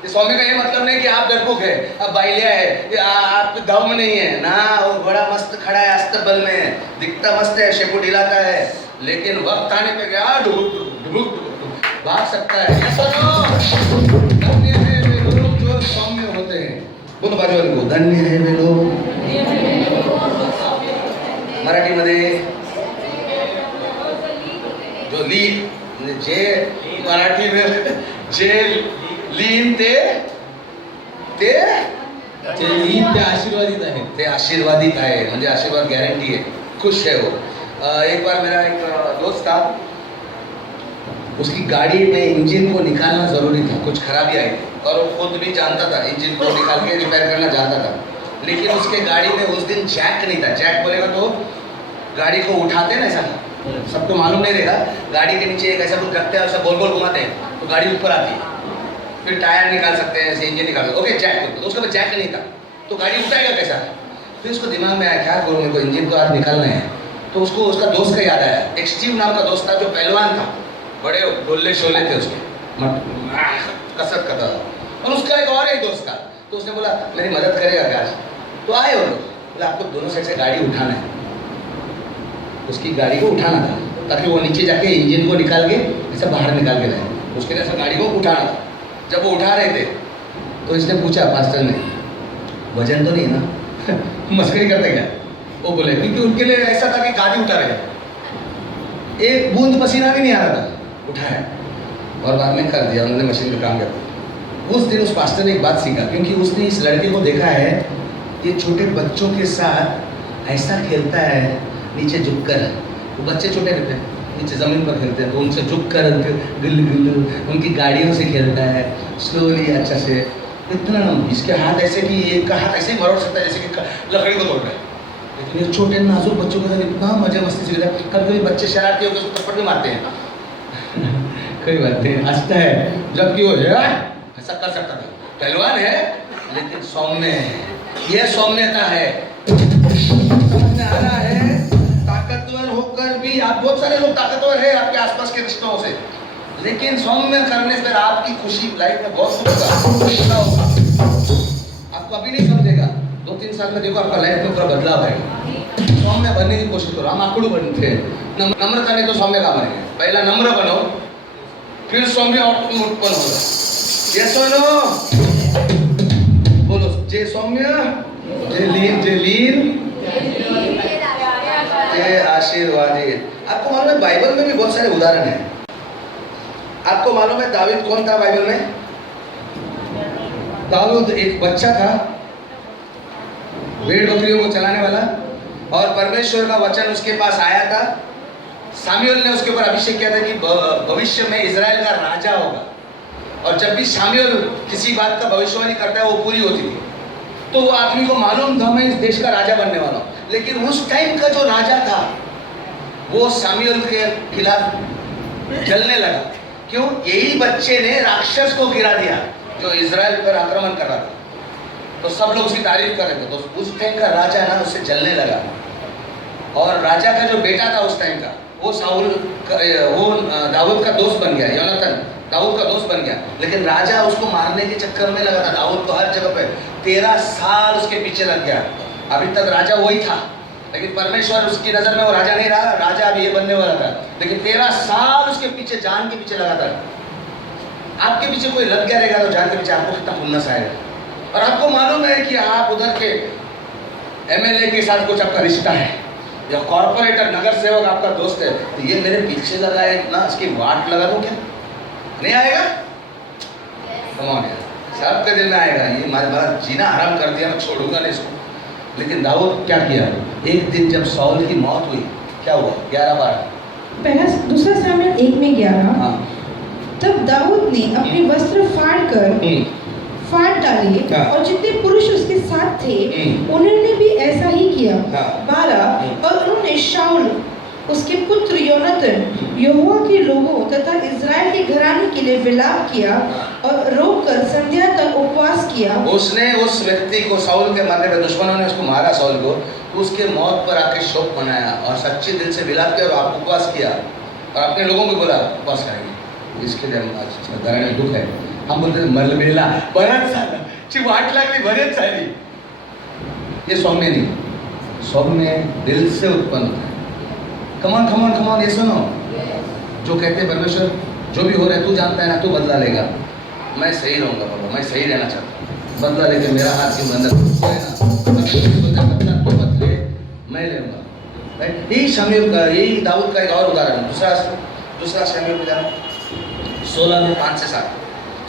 सौम्य का ये मतलब नहीं कि आप डरपोक है, आप बाइलिया है, या आप दम नहीं है ना। वो बड़ा मस्त खड़ा है, अस्तबल में है, दिखता मस्त है, शेपू ढिलाता है, लेकिन वक्त आने पे क्या ढुबुक भाग सकता है। ये सुनो, धन्य है वे लोग जो सौम्य होते हैं। बोलो बाजू वाले को, धन्य है वे लोग। मराठीमध्ये जो लीन जे मराठी में जे लीन ते लीन ते आशीर्वादित आहे, ते आशीर्वादित आहे, म्हणजे आशीर्वाद गॅरंटी है, खुश है वो। एक बार मेरा एक दोस्त था, उसकी गाड़ी में इंजन को निकालना जरूरी था, कुछ खराबी आई थी और वो खुद भी जानता था इंजन को निकाल के रिपेयर करना जानता था, लेकिन उसके गाड़ी में उस दिन जैक नहीं था। जैक बोलेगा तो गाड़ी को उठाते ना, ऐसा सबको मालूम नहीं रहेगा, गाड़ी के नीचे एक ऐसा कुछ रखते हैं, ऐसा गोल गोल घुमाते हैं तो गाड़ी ऊपर आती है, फिर टायर निकाल सकते हैं, ऐसे इंजन निकाल सकते, ओके जैक। तो उसके बाद जैक नहीं था तो गाड़ी उठाएगा कैसा? फिर उसको दिमाग में आया क्या करूँ, मेरे को इंजन को आज निकालना है। तो उसको उसका दोस्त का याद आया, एक स्टीव नाम का दोस्त था जो पहलवान था, बड़े डोले शोले थे उसके, कसरत करता था। और उसका एक और एक दोस्त था, तो उसने बोला मेरी मदद करेगा क्या? तो आए वो लोग, बोला आपको दोनों साइड से गाड़ी उठाना है, उसकी गाड़ी को उठाना था ताकि वो नीचे जाके इंजन को निकाल के ऐसा बाहर निकाल के लाए, उसके लिए ऐसा गाड़ी को उठाना था। जब वो उठा रहे थे तो इसने पूछा पास्टर ने, वजन तो नहीं है ना? मस्करी करते क्या? वो बोले क्योंकि उनके लिए ऐसा था कि गाड़ी उठा रहे, एक बूंद पसीना भी नहीं आ रहा था, उठाया और बाद में कर दिया, उन्होंने मशीन पे काम किया। उस दिन उस पास्टर ने एक बात सीखा, क्योंकि उसने इस लड़के को देखा है कि छोटे बच्चों के साथ ऐसा खेलता है, नीचे झुककर, वो बच्चे छोटे रहते हैं नीचे ज़मीन पर खेलते हैं, तो उनसे झुककर गिल्लू गिल्लू उनकी गाड़ियों से खेलता है, स्लोली अच्छा से, इतना इसके हाथ ऐसे कि एक का हाथ ऐसे ही मरोड़ सकता है जैसे कि लकड़ी को तोड़ रहा है, लेकिन ये छोटे नाजुक बच्चों के साथ इतना मजे मस्ती से खेलता है। कभी कभी बच्चे शरारती होकर उसको थप्पड़ भी मारते हैं कोई बात नहीं, हंसता है, जबकि वो ऐसा कर सकता था, पहलवान है लेकिन सौम्य है। यह सौम्यता है, समझ में आ रहा है? ताकतवर होकर भी आप, बहुत सारे लोग ताकतवर है आपके आसपास के रिश्तों से, लेकिन सौम्य करने से आपकी खुशी लाइफ में बहुत होगा, आप कभी नहीं समझेगा। 2-3 साल में देखो आपका लाइफ में पूरा बदलाव आएगा। सौम्य बनने की कोशिश करो, हम आकड़ू बनते हैं, नम्रता नहीं तो सौम्य काम आएगा। पहला नम्र बनो, फिर सौम्य उत्पन्न होगा। ये सुनो, बोलो जे सौम्य, जे लीन, जे आशीर्वादित। आपको मालूम है बाइबल में भी बहुत सारे उदाहरण हैं। आपको मालूम है दाऊद कौन था बाइबल में? दाऊद एक बच्चा था, भेड़ बकरियों को चलाने वाला, और परमेश्वर का वचन उसके पास आया था। शामूएल ने उसके ऊपर अभिषेक किया था कि भविष्य में इजराइल का राजा होगा, और जब भी शामूएल किसी बात का भविष्यवाणी करता है वो पूरी होती थी। तो वो आदमी को मालूम था मैं इस देश का राजा बनने वाला हूँ, लेकिन उस टाइम का जो राजा था वो शामूएल के खिलाफ जलने लगा। क्यों? यही बच्चे ने राक्षस को गिरा दिया जो इजराइल पर आक्रमण कर रहा था, तो सब लोग उसकी तारीफ कर रहे थे। तो उस टाइम का राजा ना उससे जलने लगा, और राजा का जो बेटा था उस टाइम का वो दाऊद का दोस्त बन गया, योनाथन दाऊद का दोस्त बन गया। लेकिन राजा उसको मारने के चक्कर में लगा था। दाऊद तो हर जगह पे 13 साल उसके पीछे लग गया। अभी तक राजा वही था, लेकिन परमेश्वर उसकी नजर में वो राजा नहीं रहा, राजा अभी ये बनने वाला था, लेकिन 13 साल उसके पीछे, जान के पीछे लगा था। आपके पीछे कोई लग गया रहेगा तो जान के पीछे आपको कितना खुन्नस आएगा। और आपको मालूम है कि आप उधर के एमएलए के साथ कुछ आपका रिश्ता है या कॉर्पोरेटर नगर सेवक आपका दोस्त है, तो ये मेरे पीछे लगा है इतना, इसकी वाट लगा दूं क्या? नहीं आएगा? कम ऑन यार, सबके दिल में आएगा। ये हमारा जीना हराम कर दिया, मैं छोड़ूंगा नहीं इसको। लेकिन दाऊद क्या किया? एक दिन जब सौल की मौत हुई, क्या हुआ? 11-12 दूसरा सामुएल 1:11। हाँ। तब दाऊद ने अपने वस्त्र फाड़ डाले हाँ। और जितने पुरुष उसके साथ थे उन्होंने भी ऐसा ही किया। हाँ। 12 और उन्होंने शाऊल उसके पुत्र योनातन यहोवा के लोगों तथा इज़राइल के घराने के लिए विलाप किया और रोकर संध्या तक उपवास किया। उसने उस व्यक्ति को, साउल के मरने पे दुश्मनों ने उसको मारा साउल को, तो उसके मौत पर आके शोक मनाया और सच्चे दिल से विलाप किया और आप उपवास किया और अपने लोगों को बोला उपवास करेंगे। इसके लिए आज घराने दुख है। हम बोलते हैं मलमेला बरंच झालं, ची वाट लागली बरेच झाली। ये सौम्य नहीं, सौम्य दिल से उत्पन्न होता है। कमान कमान कमान, ये सुनो जो कहते हैं परमेश्वर जो भी हो रहा है तू जानता है ना, तू बदला लेगा। मैं सही रहूंगा बाबा, मैं सही रहना चाहता हूँ, बदला लेके मेरा हाथ के अंदर बदले मैं ले लूंगा। यही शमूएल का, यही दाऊद का एक और उदाहरण। दूसरा शमूएल उदाहरण 16 में 5 से 7।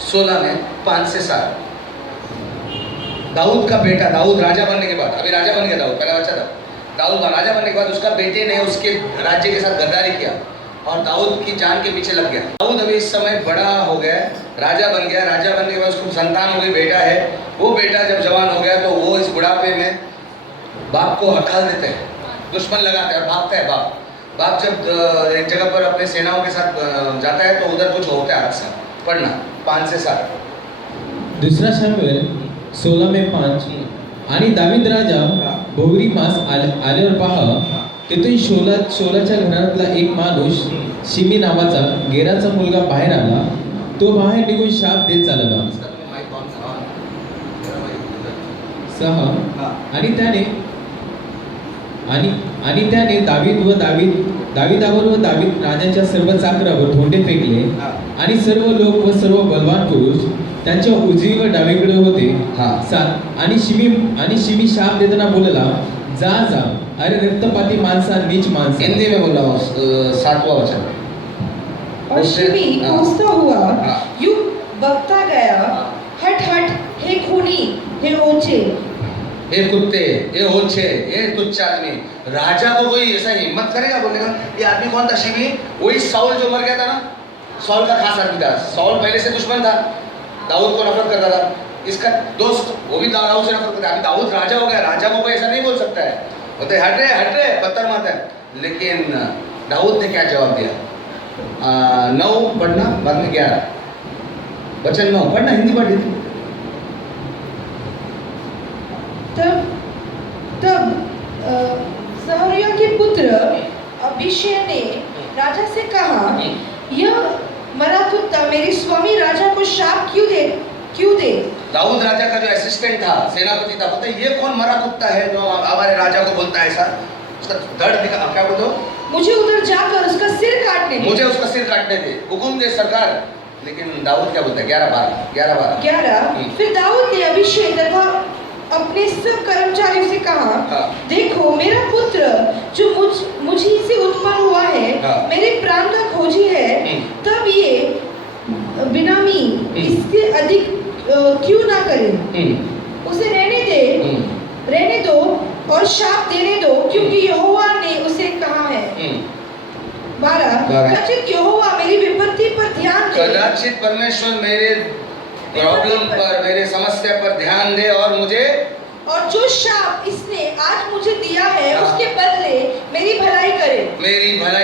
16 में 5 से 7 दाऊद का बेटा, दाऊद राजा बनने के बाद, अभी राजा बन गया दाऊद, पहला बच्चा था। दाऊद राजा बनने के बाद उसका बेटे ने उसके राज्य के साथ गद्दारी किया और दाऊद की जान के पीछे लग गया। दाऊद अभी इस समय बड़ा हो गया, राजा बन गया। राजा बनने के बाद उसको संतान हो गई, बेटा है। वो बेटा जब जवान हो गया तो वो इस बुढ़ापे में बाप को हकाल देते हैं, दुश्मन लगाते हैं और भागता है बाप। बाप जब एक जगह पर अपने सेनाओं के साथ जाता है तो उधर कुछ होता है हादसा। पढ़ना 5 से 7। दुसरा शमूएल 16 में 5. आणि दावीद राजा बहुरी मास आल्यावर पहा, तेथून शोलाच्या घरातला एक माणूस शिमी नावाचा गेराचा मुलगा बाहेर आला. तो बाहेर निघून शाप देत चालला. 6 आणि त्याने दावीदावर व दावीद राजाच्या सर्व चाकरावर धोंडे फेकले आणि सर्व लोक व सर्व बलवान पुरुष त्यांच्या उजवी व डावीकडे होते. 7 आणि शिमी शाप देताना बोलला, जा जा, अरे रक्तपाती माणसा, नीच माणसा. हिंदी में बोला 7वां वचन। और शिमी कोसता हुआ यूं बकता गया, हट हट हे खूनी, हे ओछे, ये कुत्ते, ये ओछे, ये तुच्छ आदमी। राजा को कोई ऐसा हिम्मत करेगा बोलने का? ये आदमी कौन था? शिमी, वही साउल जो मर गया था ना, साउल का खास आदमी था। साउल पहले से दुश्मन था, दाऊद को नफरत करता था। इसका दोस्त वो भी दाऊद से नफरत करता है। अभी दाऊद राजा हो गया, राजा को कोई ऐसा नहीं बोल सकता है, बोलते हट रे पत्थर मारता है। लेकिन दाऊद ने क्या जवाब दिया? 9 पढ़ना, बाद में 11 वचन 9 पढ़ना, हिंदी पढ़ ली थी। तब सरूया के पुत्र अबीशै ने राजा से कहा, यह मरा कुत्ता मेरे स्वामी राजा को शाप क्यों दे? दाऊद राजा का जो असिस्टेंट था, सेनापति था, पता है ये कौन मरा कुत्ता है जो हमारे राजा को बोलता है ऐसा? उसका दर्द दिखा, क्या बोलते हो? मुझे उधर जाकर उसका सिर काटने दे, हुकुम दे सरकार। लेकिन दाऊद क्या बोलता है? 11-12। फिर दाऊद ने अबीशै तथा अपने सब कर्मचारियों से कहा, देखो मेरा पुत्र जो मुझी से उत्पन्न हुआ है, मेरे प्राण का खोजी है, तब ये बिनामी इससे अधिक क्यों ना करे? उसे रहने दो और शाप देने दो, क्योंकि यहोवा ने उसे कहा है। 12 कदाचित यहोवा मेरी विपत्ति पर ध्यान दे, कदाचित परमेश्वर मेरे प्रॉब्लम पर, मेरे समस्या पर ध्यान दे और जो शाप इसने आज मुझे दिया है उसके बदले मेरी भलाई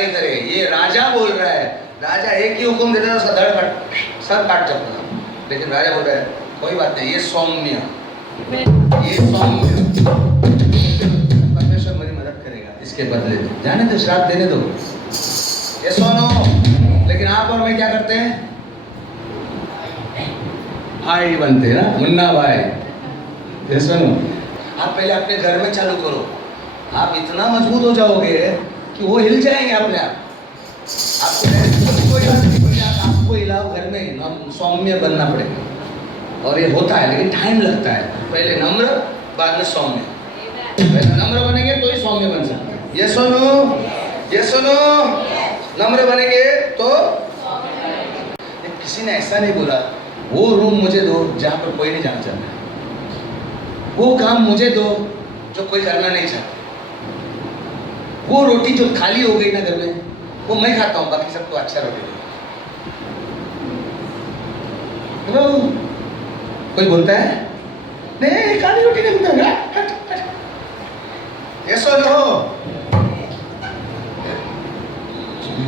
करे। ये राजा बोल रहा है। राजा एक ही हुक्म देता था, उसका सर काट जाता था। लेकिन राजा बोल रहा है कोई बात नहीं, ये सौम्य परमेश्वर मेरी मदद करेगा इसके बदले। जाने दो, श्राप देने दो, ये सुनो। लेकिन आप और मैं क्या करते हैं? भाई बनते हैं ना, मुन्ना भाई। सुनो, आप पहले अपने घर में चालू करो, आप इतना मजबूत हो जाओगे कि वो हिल जाएंगे अपने आप। आपको हिलाओ घर में, सौम्य बनना पड़ेगा, और ये होता है लेकिन टाइम लगता है। पहले नम्र, बाद में सौम्य। पहले नम्र बनेंगे तो ही सौम्य बन सकते हैं। ये सुनो, ये सुनो, नम्र बनेंगे तो। किसी ने ऐसा नहीं बोला वो रूम मुझे दो जहां पर कोई नहीं जाना चाहता, वो काम मुझे दो जो कोई करना नहीं चाहता, वो रोटी जो खाली हो गई ना घर में वो मैं खाता हूं, बाकी सबको अच्छा रोटी दो। हेलो, कोई बोलता है नहीं खाली रोटी नहीं मिलता, ऐसा नो,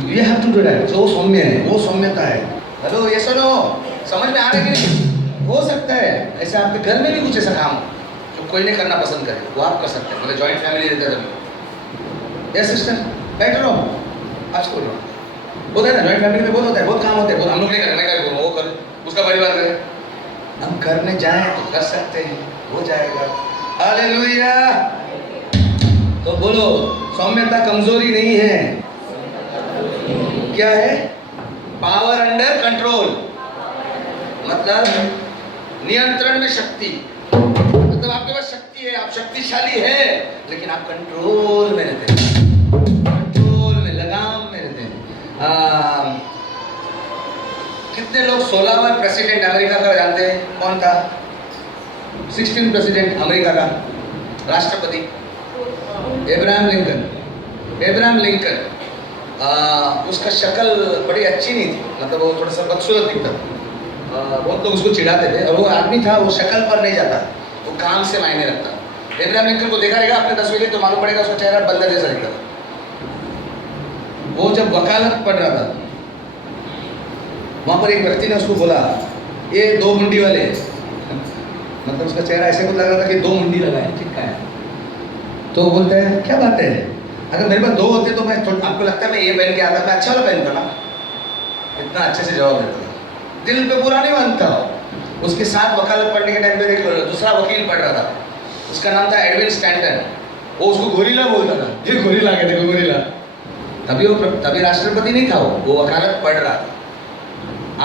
ये हैव टू डू दैट। जो सौम्य है वो सौम्यता है। हेलो, ये सुनो, समझ में आ रहा है कि नहीं? हो सकता है ऐसे आपके घर में भी कुछ ऐसा काम जो कोई नहीं करना पसंद करे, वो आप कर सकते हैं। मतलब जॉइंट फैमिली रहता है, ये सिस्टर बैठ रहो, आज बोल रहा होता है ना, जॉइंट फैमिली में बहुत होता है, बहुत काम होते हैं, बहुत हम लोग नहीं करें, मैं क्या करूँ, वो कर, उसका परिवार करे, हम करने जाएं तो कर सकते हैं, हो जाएगा। हालेलुया। तो बोलो, सौम्यता कमजोरी नहीं है, क्या है? पावर अंडर कंट्रोल, मतलब नियंत्रण में शक्ति। मतलब आपके पास शक्ति है, आप शक्तिशाली है, लेकिन आप कंट्रोल में रहते हैं, कंट्रोल में, लगाम में रहते हैं। कितने लोग 16वां प्रेसिडेंट अमेरिका का जानते हैं? कौन था? 16th प्रेसिडेंट अमेरिका का राष्ट्रपति एब्राहम लिंकन। एब्राहम लिंकन, उसका शक्ल बड़ी अच्छी नहीं थी, मतलब वो थोड़ा सा बदसूरत दिखता था, बहुत लोग उसको चिढ़ाते थे, और वो आदमी था, वो शक्ल पर नहीं जाता, वो काम से मायने रखता। एब्राहम लिंकन को देखा रहेगा आपने तस्वीरें तो मालूम पड़ेगा उसका चेहरा बंदर जैसा दिखता था। वो जब वकालत पढ़ रहा था, वहां पर एक व्यक्ति ने उसको बोला ये 2 मुंडी वाले, मतलब उसका चेहरा ऐसे कुछ लग रहा था कि 2 मुंडी लगाए, ठीक है। तो बोलता है क्या बात है, अगर मेरे पास 2 होते तो मैं, आपको लगता है मैं ये पहन के आता, मैं अच्छा वाला पहनता ना। इतना अच्छे से जवाब देता था, दिल पे बुरा नहीं मानता। उसके साथ वकालत पढ़ने के टाइम पे एक दूसरा वकील पढ़ रहा था, उसका नाम था एडविन स्टैंटन। वो उसको गोरिल्ला बोलता था, ये गोरिल्ला कहते, देखो गोरिल्ला। तभी राष्ट्रपति नहीं था, वो वकालत पढ़ रहा था।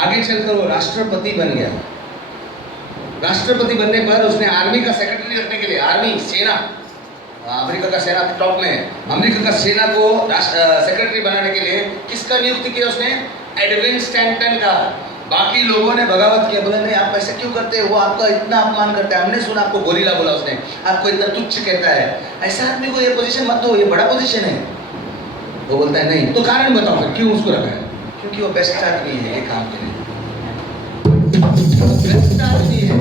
आगे चलकर वो राष्ट्रपति बन गया। राष्ट्रपति बनने पर उसने आर्मी का सेक्रेटरी रखने के लिए, आर्मी सेना, अमेरिका का सेना टॉप में, अमेरिका का सेना को सेक्रेटरी बनाने के लिए किसका नियुक्ति किया उसने? एडविन स्टैंटन का। बाकी लोगों ने बगावत किया, बोला नहीं आप ऐसे क्यों करते हैं, वो आपका इतना अपमान करता है, हमने सुना आपको गोरिल्ला बोला उसने, आपको इतना तुच्छ कहता है, ऐसा आदमी को ये पोजीशन मत दो, ये बड़ा पोजीशन है। वो बोलता है नहीं, तो कारण बताओ फिर क्यों उसको रखा है? क्योंकि वो बेस्ट आदमी है ये काम के लिए, बेस्ट आदमी है,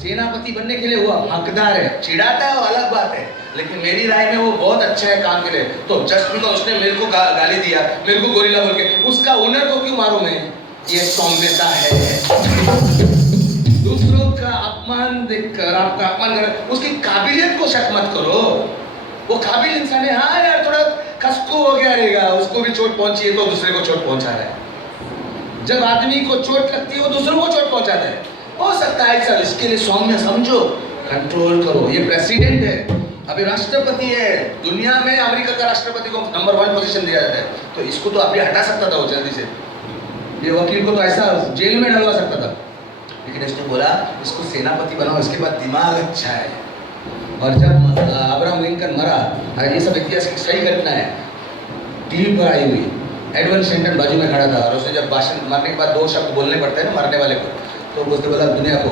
सेनापति बनने के लिए वो हकदार है। चिढ़ाता है वो अलग बात है, लेकिन मेरी राय में वो बहुत अच्छा है काम के लिए। तो जस्ट बिकॉज उसने मेरे को गाली दिया, मेरे को गोरिल्ला बोल के, उसका ओनर को क्यों मारूं मैं? ये सौम्यता है। दूसरों का अपमान देखकर, आपका अपमान कर, उसकी काबिलियत को शक मत करो। वो काबिल इंसान है, हाँ यार थोड़ा खसको हो गया रहेगा, उसको भी चोट पहुंची है तो दूसरे को चोट पहुंचा रहा है। जब आदमी को चोट लगती है वो दूसरों को चोट पहुंचाता है। हो सकता है सर, इसके लिए सौम्य समझो, कंट्रोल करो। ये प्रेसिडेंट है, अभी राष्ट्रपति है, दुनिया में अमेरिका का राष्ट्रपति को नंबर 1 पोजीशन दिया जाता है, तो इसको तो अभी हटा सकता था वो जल्दी से। ये वकील को तो ऐसा जेल में डलवा सकता था, लेकिन इसने बोला इसको सेनापति बनाओ, इसके बाद दिमाग अच्छा है। और जब अब्राहम लिंकन मरा, ये सब ऐतिहासिक सही घटना है, टीवी पर आई हुई, एडविन स्टैंटन बाजू में खड़ा था, और उसने जब भाषण मरने के बाद 2 शब्द बोलने पड़ते हैं ना मरने वाले को, तो उसने बोला दुनिया को,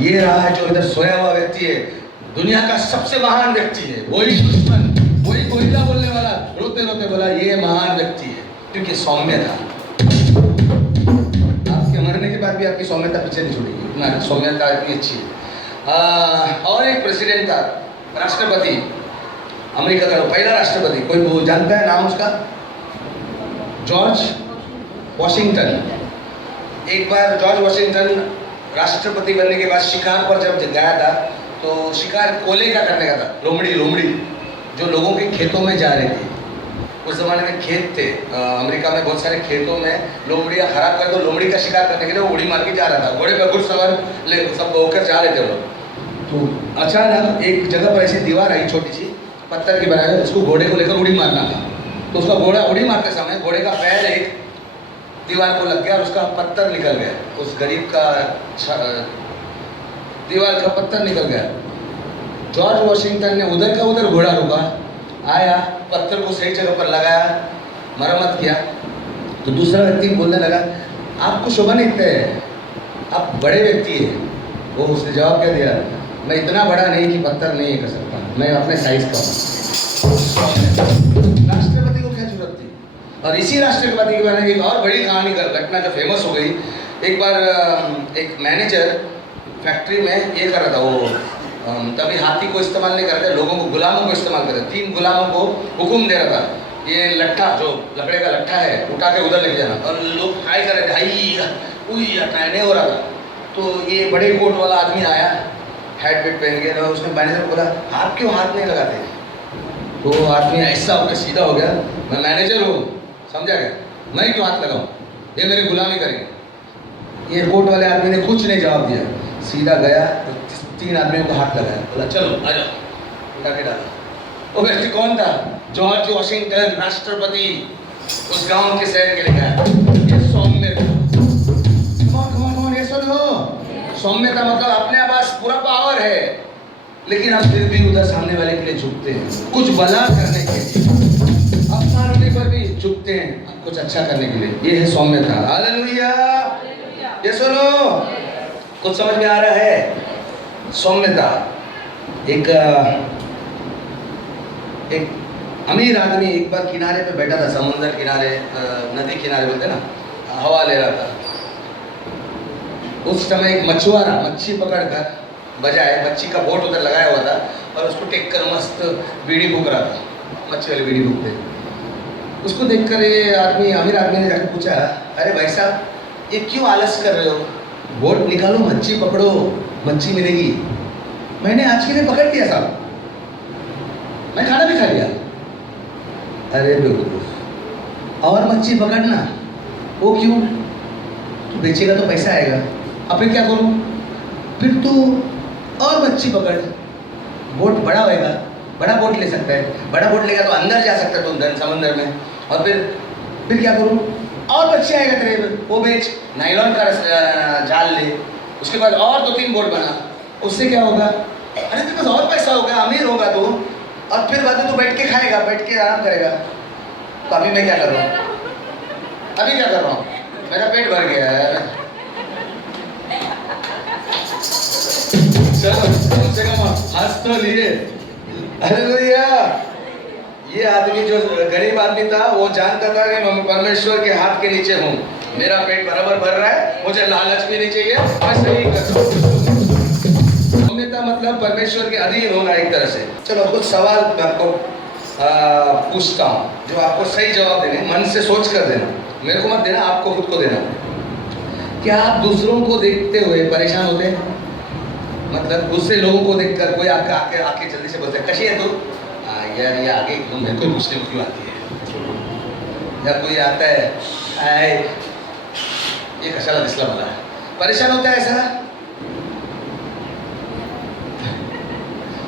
ये रहा है जो इधर सोया हुआ व्यक्ति है, दुनिया का सबसे महान व्यक्ति है, वही दुश्मन, वही गोरिल्ला बोलने वाला, रोते रोते बोला ये महान व्यक्ति है, क्योंकि सौम्य था। आपके मरने के बाद भी आपकी सौम्यता पीछे नहीं छूटेगी, इतना सौम्यता इतनी अच्छी है। और एक प्रेसिडेंट था, राष्ट्रपति अमेरिका का पहला राष्ट्रपति, कोई वो जानता है नाम उसका? George Washington. एक बार जॉर्ज वॉशिंगटन राष्ट्रपति बनने के बाद शिकार पर जब गया था, तो शिकार कोयले का करने का था, लोमड़ी जो लोगों के खेतों में जा रही थी। उस जमाने में खेत थे, अमेरिका में बहुत सारे खेतों में लोमड़ियाँ खराब कर, तो लोमड़ी का शिकार करने के लिए वो उड़ी मार के जा रहा था, घोड़े पर घुड़सवार सब होकर जा रहे थे लोग। तो अचानक एक जगह पर ऐसी दीवार आई छोटी सी, पत्थर की बनाई, उसको घोड़े को लेकर उड़ी मारना था। तो उसका घोड़ा उड़ी मारते समय घोड़े का पैर एक दीवार को लग गया और उसका पत्थर निकल गया, उस गरीब का दीवार का पत्थर निकल गया। जॉर्ज वॉशिंगटन ने उधर का उधर घोड़ा रुका, आया, पत्थर को सही जगह पर लगाया, मरम्मत किया। तो दूसरा व्यक्ति बोलने लगा, आपको शोभा नहीं है, आप बड़े व्यक्ति है। वो उसने जवाब क्या दिया, मैं इतना बड़ा नहीं कि पत्थर नहीं कर सकता, मैं अपने साइज का हूँ। राष्ट्रपति को क्या जरूरत थी? और इसी राष्ट्रपति के बारे में एक और बड़ी कहानी घटना जो फेमस हो गई। एक बार एक मैनेजर फैक्ट्री में ये कर रहा था, वो तभी हाथी को इस्तेमाल नहीं कर रहे थे, लोगों को, गुलामों को इस्तेमाल कर रहे थे। 3 गुलामों को हुक्म दे रहा था, ये लट्ठा जो लकड़े का लट्ठा है उठा के उधर लेके जाना, और लोग ट्राई कर रहे थे, ट्राई नहीं हो रहा था। तो ये बड़े कोट वाला आदमी आया, हैट वेट पहन के, और उसने मैनेजर को बोला, आप क्यों हाथ नहीं लगाते? तो आदमी ऐसा होकर सीधा हो गया, मैं मैनेजर हूँ, समझा गया, मैं क्यों हाथ लगाऊँ, ये मेरी गुलामी करेंगे। ये कोट वाले आदमी ने कुछ नहीं जवाब दिया, सीधा गया, 3 आदमियों को हाथ लगाया, बोला चलो आ जाओ, उठा के डाला। वो व्यक्ति कौन था? जॉर्ज वॉशिंगटन, राष्ट्रपति, उस गांव के शहर के लिए गया। ये सौम्य, ये सुनो, सौम्य का मतलब अपने पास पूरा पावर है, लेकिन हम फिर भी उधर सामने वाले के लिए झुकते हैं, कुछ भला करने के लिए, अपना होने पर भी झुकते हैं कुछ अच्छा करने के लिए। ये है सौम्यता। हालेलुया। ये सुनो, कुछ समझ में आ रहा है? सौम्यता। एक अमीर आदमी एक बार किनारे पे बैठा था, समुद्र किनारे, नदी किनारे बोलते ना, हवा ले रहा था। उस समय एक मछुआरा मच्छी पकड़ कर बजाय, मच्छी का बोट उधर लगाया हुआ था, और उसको टेक कर मस्त बीड़ी फूक रहा था, मच्छी वाले बीड़ी फूकते। उसको देखकर ये आदमी, अमीर आदमी ने जाकर पूछा, अरे भाई साहब, ये क्यों आलस कर रहे हो? बोट निकालो, मच्छी पकड़ो, मच्छी मिलेगी। मैंने आज के लिए पकड़ लिया साहब, मैं खाना भी खा लिया। अरे बेवकूफ, और मच्छी पकड़ना, वो क्यों? तू बेचेगा तो पैसा आएगा, अब फिर क्या करूं? फिर तू और मच्छी पकड़, बोट बड़ा होएगा, बड़ा बोट ले सकता है, बड़ा बोट लेगा तो अंदर जा सकता है तुम समंदर में, और फिर क्या करूं? और मच्छी आएगा तेरे, वो बेच, नायलॉन का जाल ले, उसके बाद और 2-3 बोट बना, उससे क्या होगा? अरे तेरे पास और पैसा होगा, अमीर होगा तू, और फिर बाद में तू बैठ के खाएगा, बैठ के आराम करेगा। तो अभी मैं क्या कर रहा हूँ? अभी क्या कर रहा हूँ? मेरा पेट भर गया है। चलो कम से कम हंस तो लिए। अरे भैया, ये आदमी जो गरीब आदमी था, वो जानता था कि मैं परमेश्वर के हाथ के नीचे हूँ, मेरा पेट बराबर भर रहा है, मुझे लालच भी नहीं चाहिए, मैं सही कर रहा हूँ। मतलब परमेश्वर के अधीन होना एक तरह से। चलो कुछ सवाल मैं आपको पूछता हूँ, जो आपको सही जवाब देने, मन से सोच कर देना, मेरे को मत देना, आपको खुद को देना। क्या आप दूसरों को देखते हुए परेशान होते हैं? मतलब दूसरे लोगों को देखकर कोई आके जल्दी से बोलता है, कशी है तू? यार ये आगे मेरे को पूछने क्यों आती है? या कोई आता है, आए ये कशाला दिसला मला, परेशान होता है ऐसा?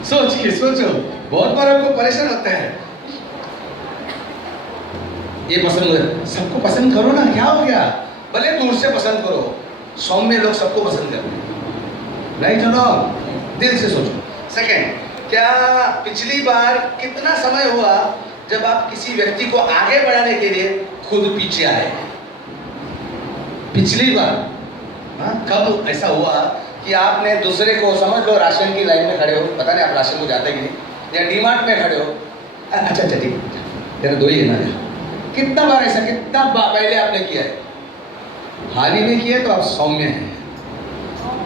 सोचिए, सोचो, बहुत बार हमको परेशान होता है। ये पसंद है, सबको पसंद करो ना, क्या हो गया? भले दूर से पसंद करो, सौम्य लोग सबको पसंद करते हैं, राइट और रॉन्ग? दिल से सोचो। सेकंड, क्या पिछली बार कितना समय हुआ जब आप किसी व्यक्ति को आगे बढ़ाने के लिए खुद पीछे आए? पिछली बार कब ऐसा हुआ कि आपने दूसरे को, समझ लो राशन की लाइन में खड़े हो, पता नहीं आप राशन को जाते कि नहीं, या डीमार्ट में खड़े हो, अच्छा ठीक, तेरा 2 ही है ना, कितना बार ऐसा, कितना पहले आपने किया है? हाल ही में किया तो आप सौम्य हैं,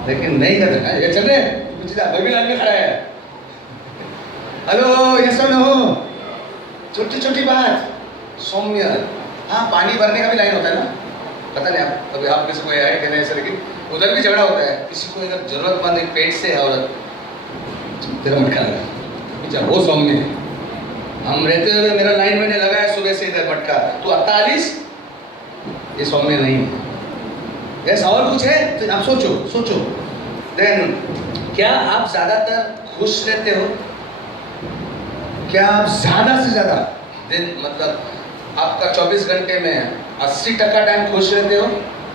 लेकिन नहीं कर रहे ये चल रहे पिछला भाई भी लाइन में खड़ा है। हेलो, ये सुनो, छोटी छोटी बात, सौम्य। हाँ, पानी भरने का भी लाइन होता है ना, पता नहीं आप कभी आप किसी को ऐड करने ऐसा, लेकिन उधर भी झगड़ा होता है। किसी को अगर जरूरतमंद एक पेट से है औरत, तेरा मटका लगा, वो सौम्य है। हम रहते हुए मेरा लाइन मैंने लगाया सुबह से इधर मटका, तो 48, ये सौम्य नहीं है। यस, और कुछ है तो आप सोचो। देन, क्या आप ज्यादातर खुश रहते हो? क्या आप ज्यादा से ज्यादा दिन, मतलब आपका 24 घंटे में 80% टाइम खुश रहते हो,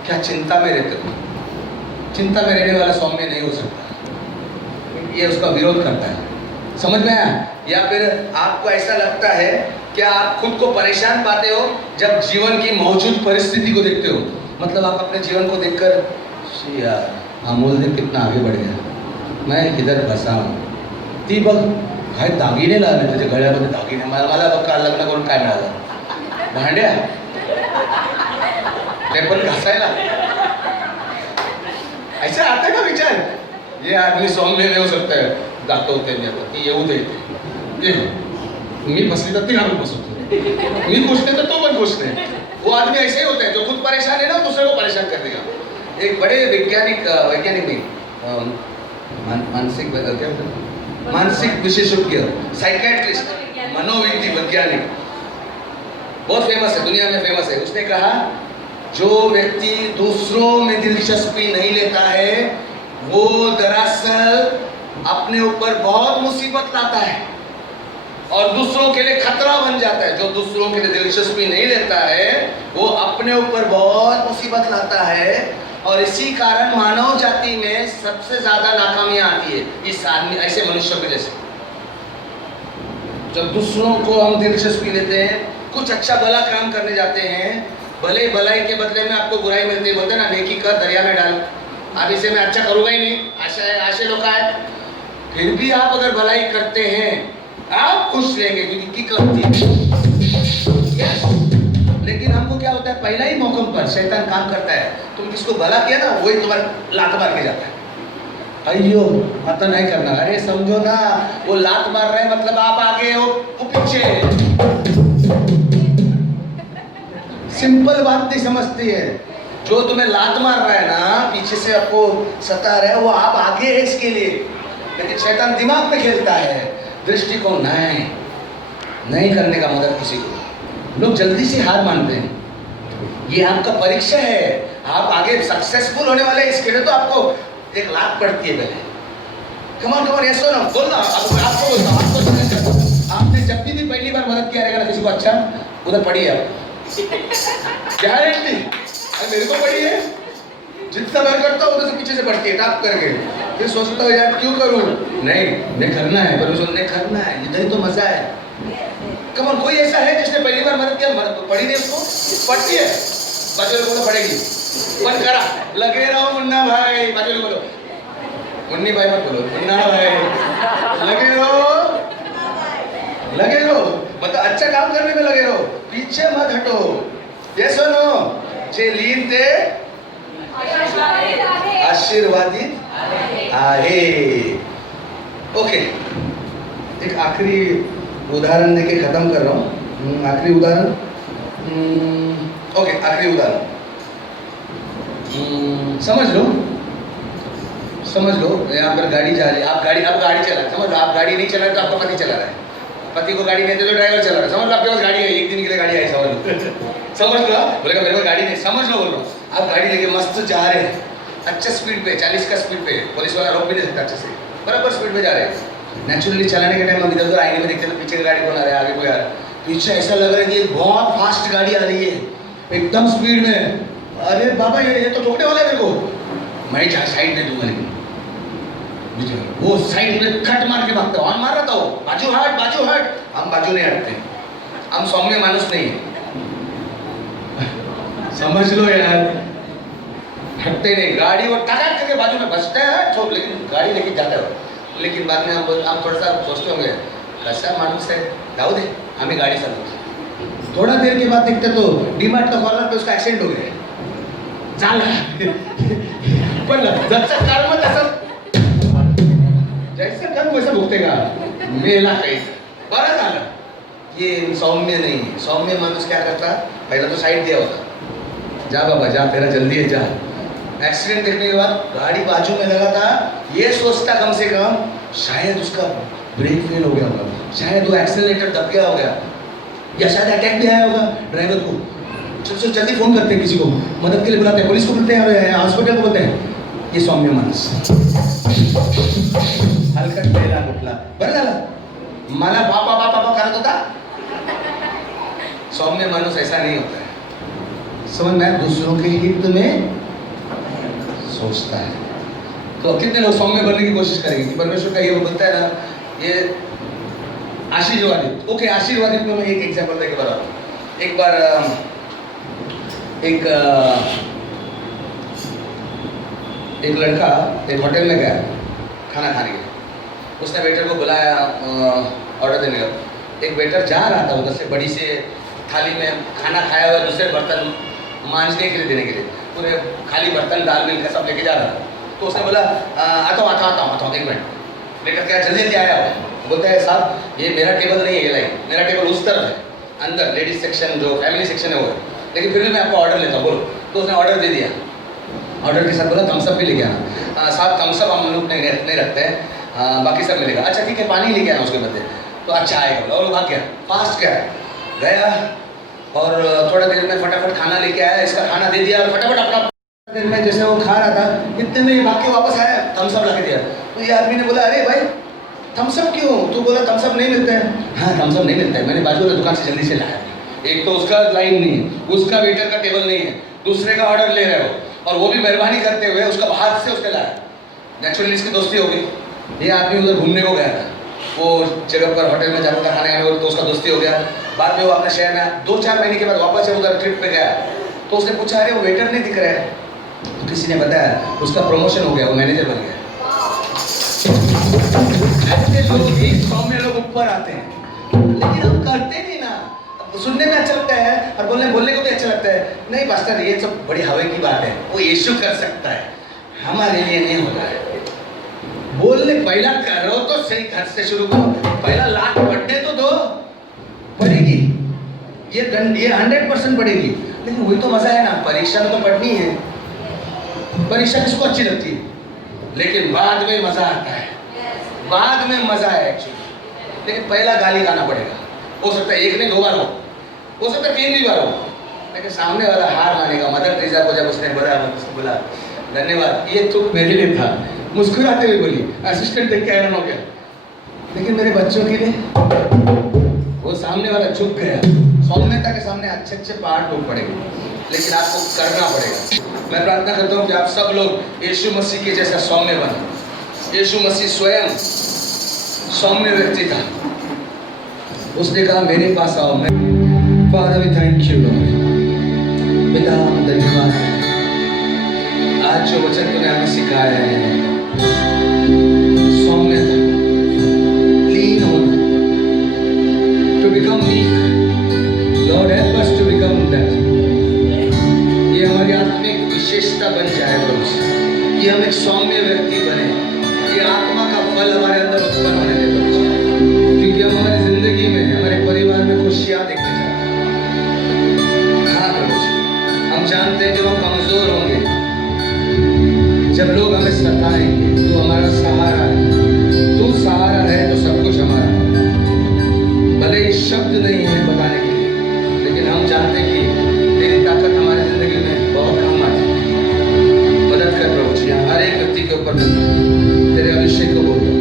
क्या चिंता में रहते हो? चिंता में रहने वाला सौम्य नहीं हो सकता, ये उसका विरोध करता है। समझ में आया? या फिर आपको ऐसा लगता है कि आप खुद को परेशान पाते हो जब जीवन की मौजूद परिस्थिति को देखते हो? मतलब आप अपने जीवन को देखकर, यार अमोल ने कितना आगे बढ़ गया, मैं इधर फसा हूँ, ती बघ काय दागिने लावले त्याच्या गळ्यामध्ये दागिने, मला बघ काल लग्न करून काय मिळालं, भांड्या ते पण घासायला। ऐसा आता का विचार? ये आदमी सौम्य नहीं हो सकता है, दाखवते मी आता की येऊ दे, मी फसली तर ती घालून फसवतो, मी खुश नहीं तो तो पण खुश नहीं। वो आदमी ऐसे ही होता है जो खुद परेशान है ना, दूसरे को परेशान कर देगा। एक बड़े वैज्ञानिक नहीं मानसिक विशेषज्ञ, साइकियाट्रिस्ट, मनोविज्ञ वैज्ञानिक, बहुत फेमस है, दुनिया में फेमस है। उसने कहा जो व्यक्ति दूसरों में दिलचस्पी नहीं लेता है वो दरअसल अपने ऊपर बहुत मुसीबत लाता है और दूसरों के लिए खतरा बन जाता है। जो दूसरों के लिए दिलचस्पी नहीं लेता है वो अपने ऊपर बहुत मुसीबत लाता है और इसी कारण मानव जाति में सबसे ज्यादा नाकामियां आती है इस आदमी, ऐसे मनुष्यों की जैसे। जब दूसरों को हम दिलचस्पी लेते हैं, कुछ अच्छा भला काम करने जाते हैं, भले ही भलाई के बदले में आपको बुराई मिलती है, बोलते हैं ना नेकी कर दरिया में डाल, अब इसे मैं अच्छा करूंगा ही नहीं, आशे लोग आए, फिर भी आप अगर भलाई करते हैं आप खुश रहेंगे क्योंकि किक लगती है। लेकिन हमको क्या होता है, पहला ही मौके पर शैतान काम करता है, तुम किसको भला किया ना वही तुम्हारा लात मार के जाता है, अयो आता नहीं करना, अरे समझो ना वो लात मार रहे हैं मतलब आप आगे हो वो पीछे। सिंपल बात नहीं समझती है, जो तुम्हें लात मार रहा है ना, पीछे से आपको सता रहा है, वो आप आगे है इसके लिए, लेकिन शैतान दिमाग में खेलता है, दृष्टिकोण नहीं करने का मदद किसी को। लोग जल्दी से हार मानते हैं, ये आपका परीक्षा है, आप आगे सक्सेसफुल होने वाले हैं, इसके लिए तो आपको एक लात पड़ती है पहले। कमान ये सुनो, बोलना आपको बोलता हूँ, आपको आपने जब भी पहली बार मदद किया रहेगा ना किसी को, अच्छा उधर पड़ी है आप गारंटी, मेरे को पड़ी है, जितना मैं करता हूँ उधर से पीछे से बढ़ती है टाप करके, फिर सोचता हूँ यार क्यों करूँ, नहीं मैं करना है, पर उसने करना है, इधर ही तो मजा है। कमन कोई ऐसा है जिसने पहली बार मदद किया, पड़ी नहीं उसको, पड़ती है, बाजू बोलो पड़ेगी, पर करा, लगे रहो मुन्ना भाई, बाजू बोलो मुन्नी भाई मत बोलो, मुन्ना भाई, लगे रहो, मतलब अच्छा काम करने में लगे रहो, पीछे मत हटो। ये सुनो, जे लीन ते आशीर्वादित आहे। ओके, एक आखिरी उदाहरण देके खत्म कर रहा हूँ। आखिरी उदाहरण, ओके आखिरी उदाहरण समझ लो यहाँ पर गाड़ी जा रही है, आप गाड़ी चला रहे, समझ लो आप गाड़ी नहीं चला रहे तो आपका पति चला रहा है, पति को गाड़ी नहीं दे तो ड्राइवर चला रहा है, समझ लो आपके पास गाड़ी है, एक दिन के लिए गाड़ी आई, समझ लो बोलेगा मेरे पास गाड़ी नहीं, समझ लो, बोल रहा आप गाड़ी लेके मस्त जा रहे हैं, अच्छे स्पीड पे 40 का स्पीड पे, पुलिस वाला रोक भी नहीं सकता, अच्छे से बराबर स्पीड पे जा रहे हैं। नेचुरली चलाने के टाइम हम इधर उधर आएंगे में देखते हैं पीछे की गाड़ी कौन आ रहा है, आगे कोई आ रहा है, पीछे ऐसा लग रहा है कि बहुत फास्ट गाड़ी आ रही है एकदम स्पीड में, अरे बाबा ये तो ठोकने वाला है मेरे को, मैं जहाँ साइड में दूंगा, लेकिन वो साइड में कट मार के भागता हूँ, मार रहा था वो, बाजू हट, हम बाजू नहीं हटते, हम सौम्य मानुस नहीं है, समझ लो यार, हटते नहीं, गाड़ी वो टकाट करके बाजू में बचता है छोड़, लेकिन गाड़ी लेके जाता है, लेकिन बाद में आप थोड़ा सा सोचते होंगे कैसा मानुस है, जाओ दे हमें गाड़ी चलाओ, थोड़ा देर के बाद देखते तो डीमार्ट का कॉर्नर पे उसका एक्सीडेंट हो गया, पण जसं कर्म तसं जैसे कर्म वैसा भुगतेगा, मेला काही बरं झालं। ये सौम्य नहीं, सौम्य मानुस क्या करता, पहला तो साइड दिया होता, जा बाबा जा तेरा जल्दी है जा, एक्सीडेंट देखने के बाद गाड़ी बाजू में लगा था, ये सोचता कम से कम शायद उसका ब्रेक फेल हो गया होगा, शायद वो एक्सेलरेटर दब गया होगा, या शायद अटैक भी आया होगा ड्राइवर को, चलो जल्दी फोन करते हैं, किसी को मदद के लिए बुलाते हैं, पुलिस को बुलाते हैं, हॉस्पिटल को बोलते हैं, ये सौम्य माणूस हलकट पहिला कुठला बरं झालं, मला बापा बापा करत होता, सौम्य मानुष ऐसा नहीं होता है, समझ में, दूसरों के हित में सोचता है। तो कितने लोग सौम्य बनने की कोशिश करेंगे कि परमेश्वर का ये वो बोलता है ना, ये आशीर्वादित। ओके, आशीर्वादित में मैं एक एग्जाम्पल देके बता रहा हूँ। एक बार एक लड़का एक होटल में गया खाना खाने के लिए। उसने वेटर को बुलाया ऑर्डर देने का। एक वेटर जा रहा था उधर से बड़ी से थाली में खाना खाया हुआ दूसरे बर्तन मांजने के लिए देने के लिए, पूरे खाली बर्तन दाल मिल का सब लेके जा रहा था। तो उसने बोला आता हूँ 1 मिनट। वेटर क्या जल्दी जल्दी आया हो, बोलता है साहब ये मेरा टेबल नहीं है, ये लाइन मेरा टेबल उस तरफ है, अंदर लेडीज सेक्शन जो फैमिली सेक्शन है वो है, लेकिन फिर भी मैं आपको ऑर्डर लेता हूँ, बोलो। तो उसने ऑर्डर दे दिया। ऑर्डर के साथ बोला थम्सअप भी लेके आना। साहब थम्सअप हम लोग नहीं रखते हैं, बाकी सब मिलेगा। अच्छा ठीक है, पानी लेके आना उसके बदले। तो अच्छा आएगा बोला, और भाग गया, फास्ट गया और थोड़ा देर में फटाफट खाना लेके आया, इसका खाना दे दिया और फटाफट अपना देर में जैसे वो खा रहा था इतने में भाग के वापस आया, थम्सअप ला के दिया। तो ये आदमी ने बोला अरे भाई थम्सअप क्यों? तो बोला थम्सअप नहीं मिलता है। हाँ थम्सअप नहीं मिलता है, मैंने बाजू वाली दुकान से जल्दी से लाया। एक तो उसका लाइन नहीं है, उसका वेटर का टेबल नहीं है, दूसरे का ऑर्डर ले रहे हो और वो भी मेहरबानी करते हुए उसका बाहर से उसके लाया। नेचुरली इसकी दोस्ती हो गई। ये आदमी उधर घूमने को गया था, वो जगह पर होटल में जाता था खाने खाने को, तो उसका दोस्ती हो गया। बाद में वो अपने शहर में 2-4 महीने के बाद वापस से उधर ट्रिप पे गया। तो उसने पूछा अरे वो वेटर नहीं दिख रहा है। तो किसी ने बताया उसका प्रमोशन हो गया, वो मैनेजर बन गया। ऐसे लोग एक सौम्य लोग ऊपर आते हैं, लेकिन हम करते नहीं ना। सुनने में अच्छा लगता है और बोलने को भी अच्छा लगता है। नहीं पास्टर ये सब बड़ी हवा की बात है, वो यीशु कर सकता है, हमारे लिए नहीं होता है। बोलने पहला करो तो सही, घर से शुरू करो, पहला लाख बढ़ने तो दो, बढ़ेगी ये 100% बढ़ेगी। लेकिन वही तो मजा है ना, परीक्षा में तो पढ़नी है। परीक्षा किसको अच्छी लगती है, लेकिन बाद में मजा आता है, बाद में मजा है एक्चुअली। लेकिन पहला गाली खाना पड़ेगा। हो सकता है 1 नहीं 2 बार हो सकता है 3 भी बार हो, लेकिन सामने वाला हार मानेगा। मदर टेरेसा को जब उसने बोला धन्यवाद, ये चुप मेरे लिए था, मुस्कुराते हुए बोली, असिस्टेंट देख के हैरान हो गया। लेकिन मेरे बच्चों के लिए वो सामने वाला चुप गया। सौम्यता के सामने अच्छे पहाड़ टूट पड़ेंगे, लेकिन आपको करना पड़ेगा। मैं प्रार्थना करता हूँ कि आप सब लोग यीशु मसीह के जैसा सौम्य बने। यीशु मसीह स्वयं सौम्य व्यक्ति था। उसने कहा मेरे पास आओ। मैं father we thank you Lord, पिता धन्यवाद आज जो वचन तूने हमें सिखाया है, सौम्यता, लीन होना, to become meek. Lord help us to become that. ये हमारी आत्मिक विशेषता बन जाए प्रभु, कि हम एक सौम्य व्यक्ति बने, ये आत्मा का फल हमारे अंदर उत्पन्न होने दे प्रभु, क्योंकि हम हमारी जिंदगी में हमारे परिवार में खुशियां देखने चाहते हैं। हाँ प्रभु, हम जानते हैं कि हम कमजोर होंगे, जब लोग हमें सताएंगे, तू हमारा सहारा है। तू सहारा है तो सब कुछ हमारा है। भले ही शब्द नहीं है बताने के लिए, लेकिन हम जानते हैं कि तेरी ताकत हमारी जिंदगी में बहुत काम आती है। मदद कर प्रभु जी, हर एक व्यक्ति के ऊपर तेरे अभिषेक को बोलता हूँ।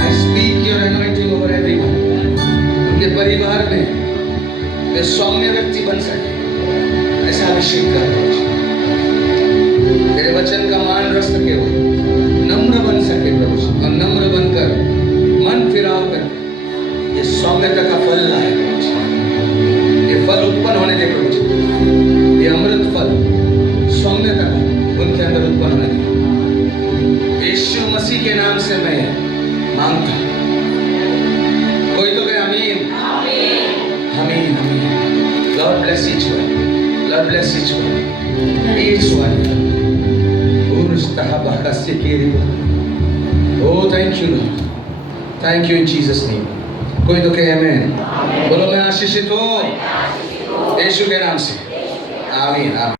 I speak your anointing over everyone. उनके परिवार में वे सौम्य व्यक्ति बन सके, ऐसा अभिषेक कर प्रभु जी। तेरे वचन का मान रख सके, वो नम्र बन सके प्रभु जी, और नम्र बनकर मन फिराव कर ये सौम्यता का फल लाए प्रभु जी। ये फल उत्पन्न होने दे प्रभु जी, ये अमृत फल सौम्यता का उनके अंदर उत्पन्न होने दे। यीशु मसीह के नाम से मैं मांगता। कोई तो कहे आमीन, आमीन, आमीन। Lord bless each one, Lord bless each one, each one. Oh, thank you Lord, thank you in Jesus name. कोई तो कहे आमीन। बोलो मैं आशीषित हूँ यीशु के नाम से। आमीन, आमीन।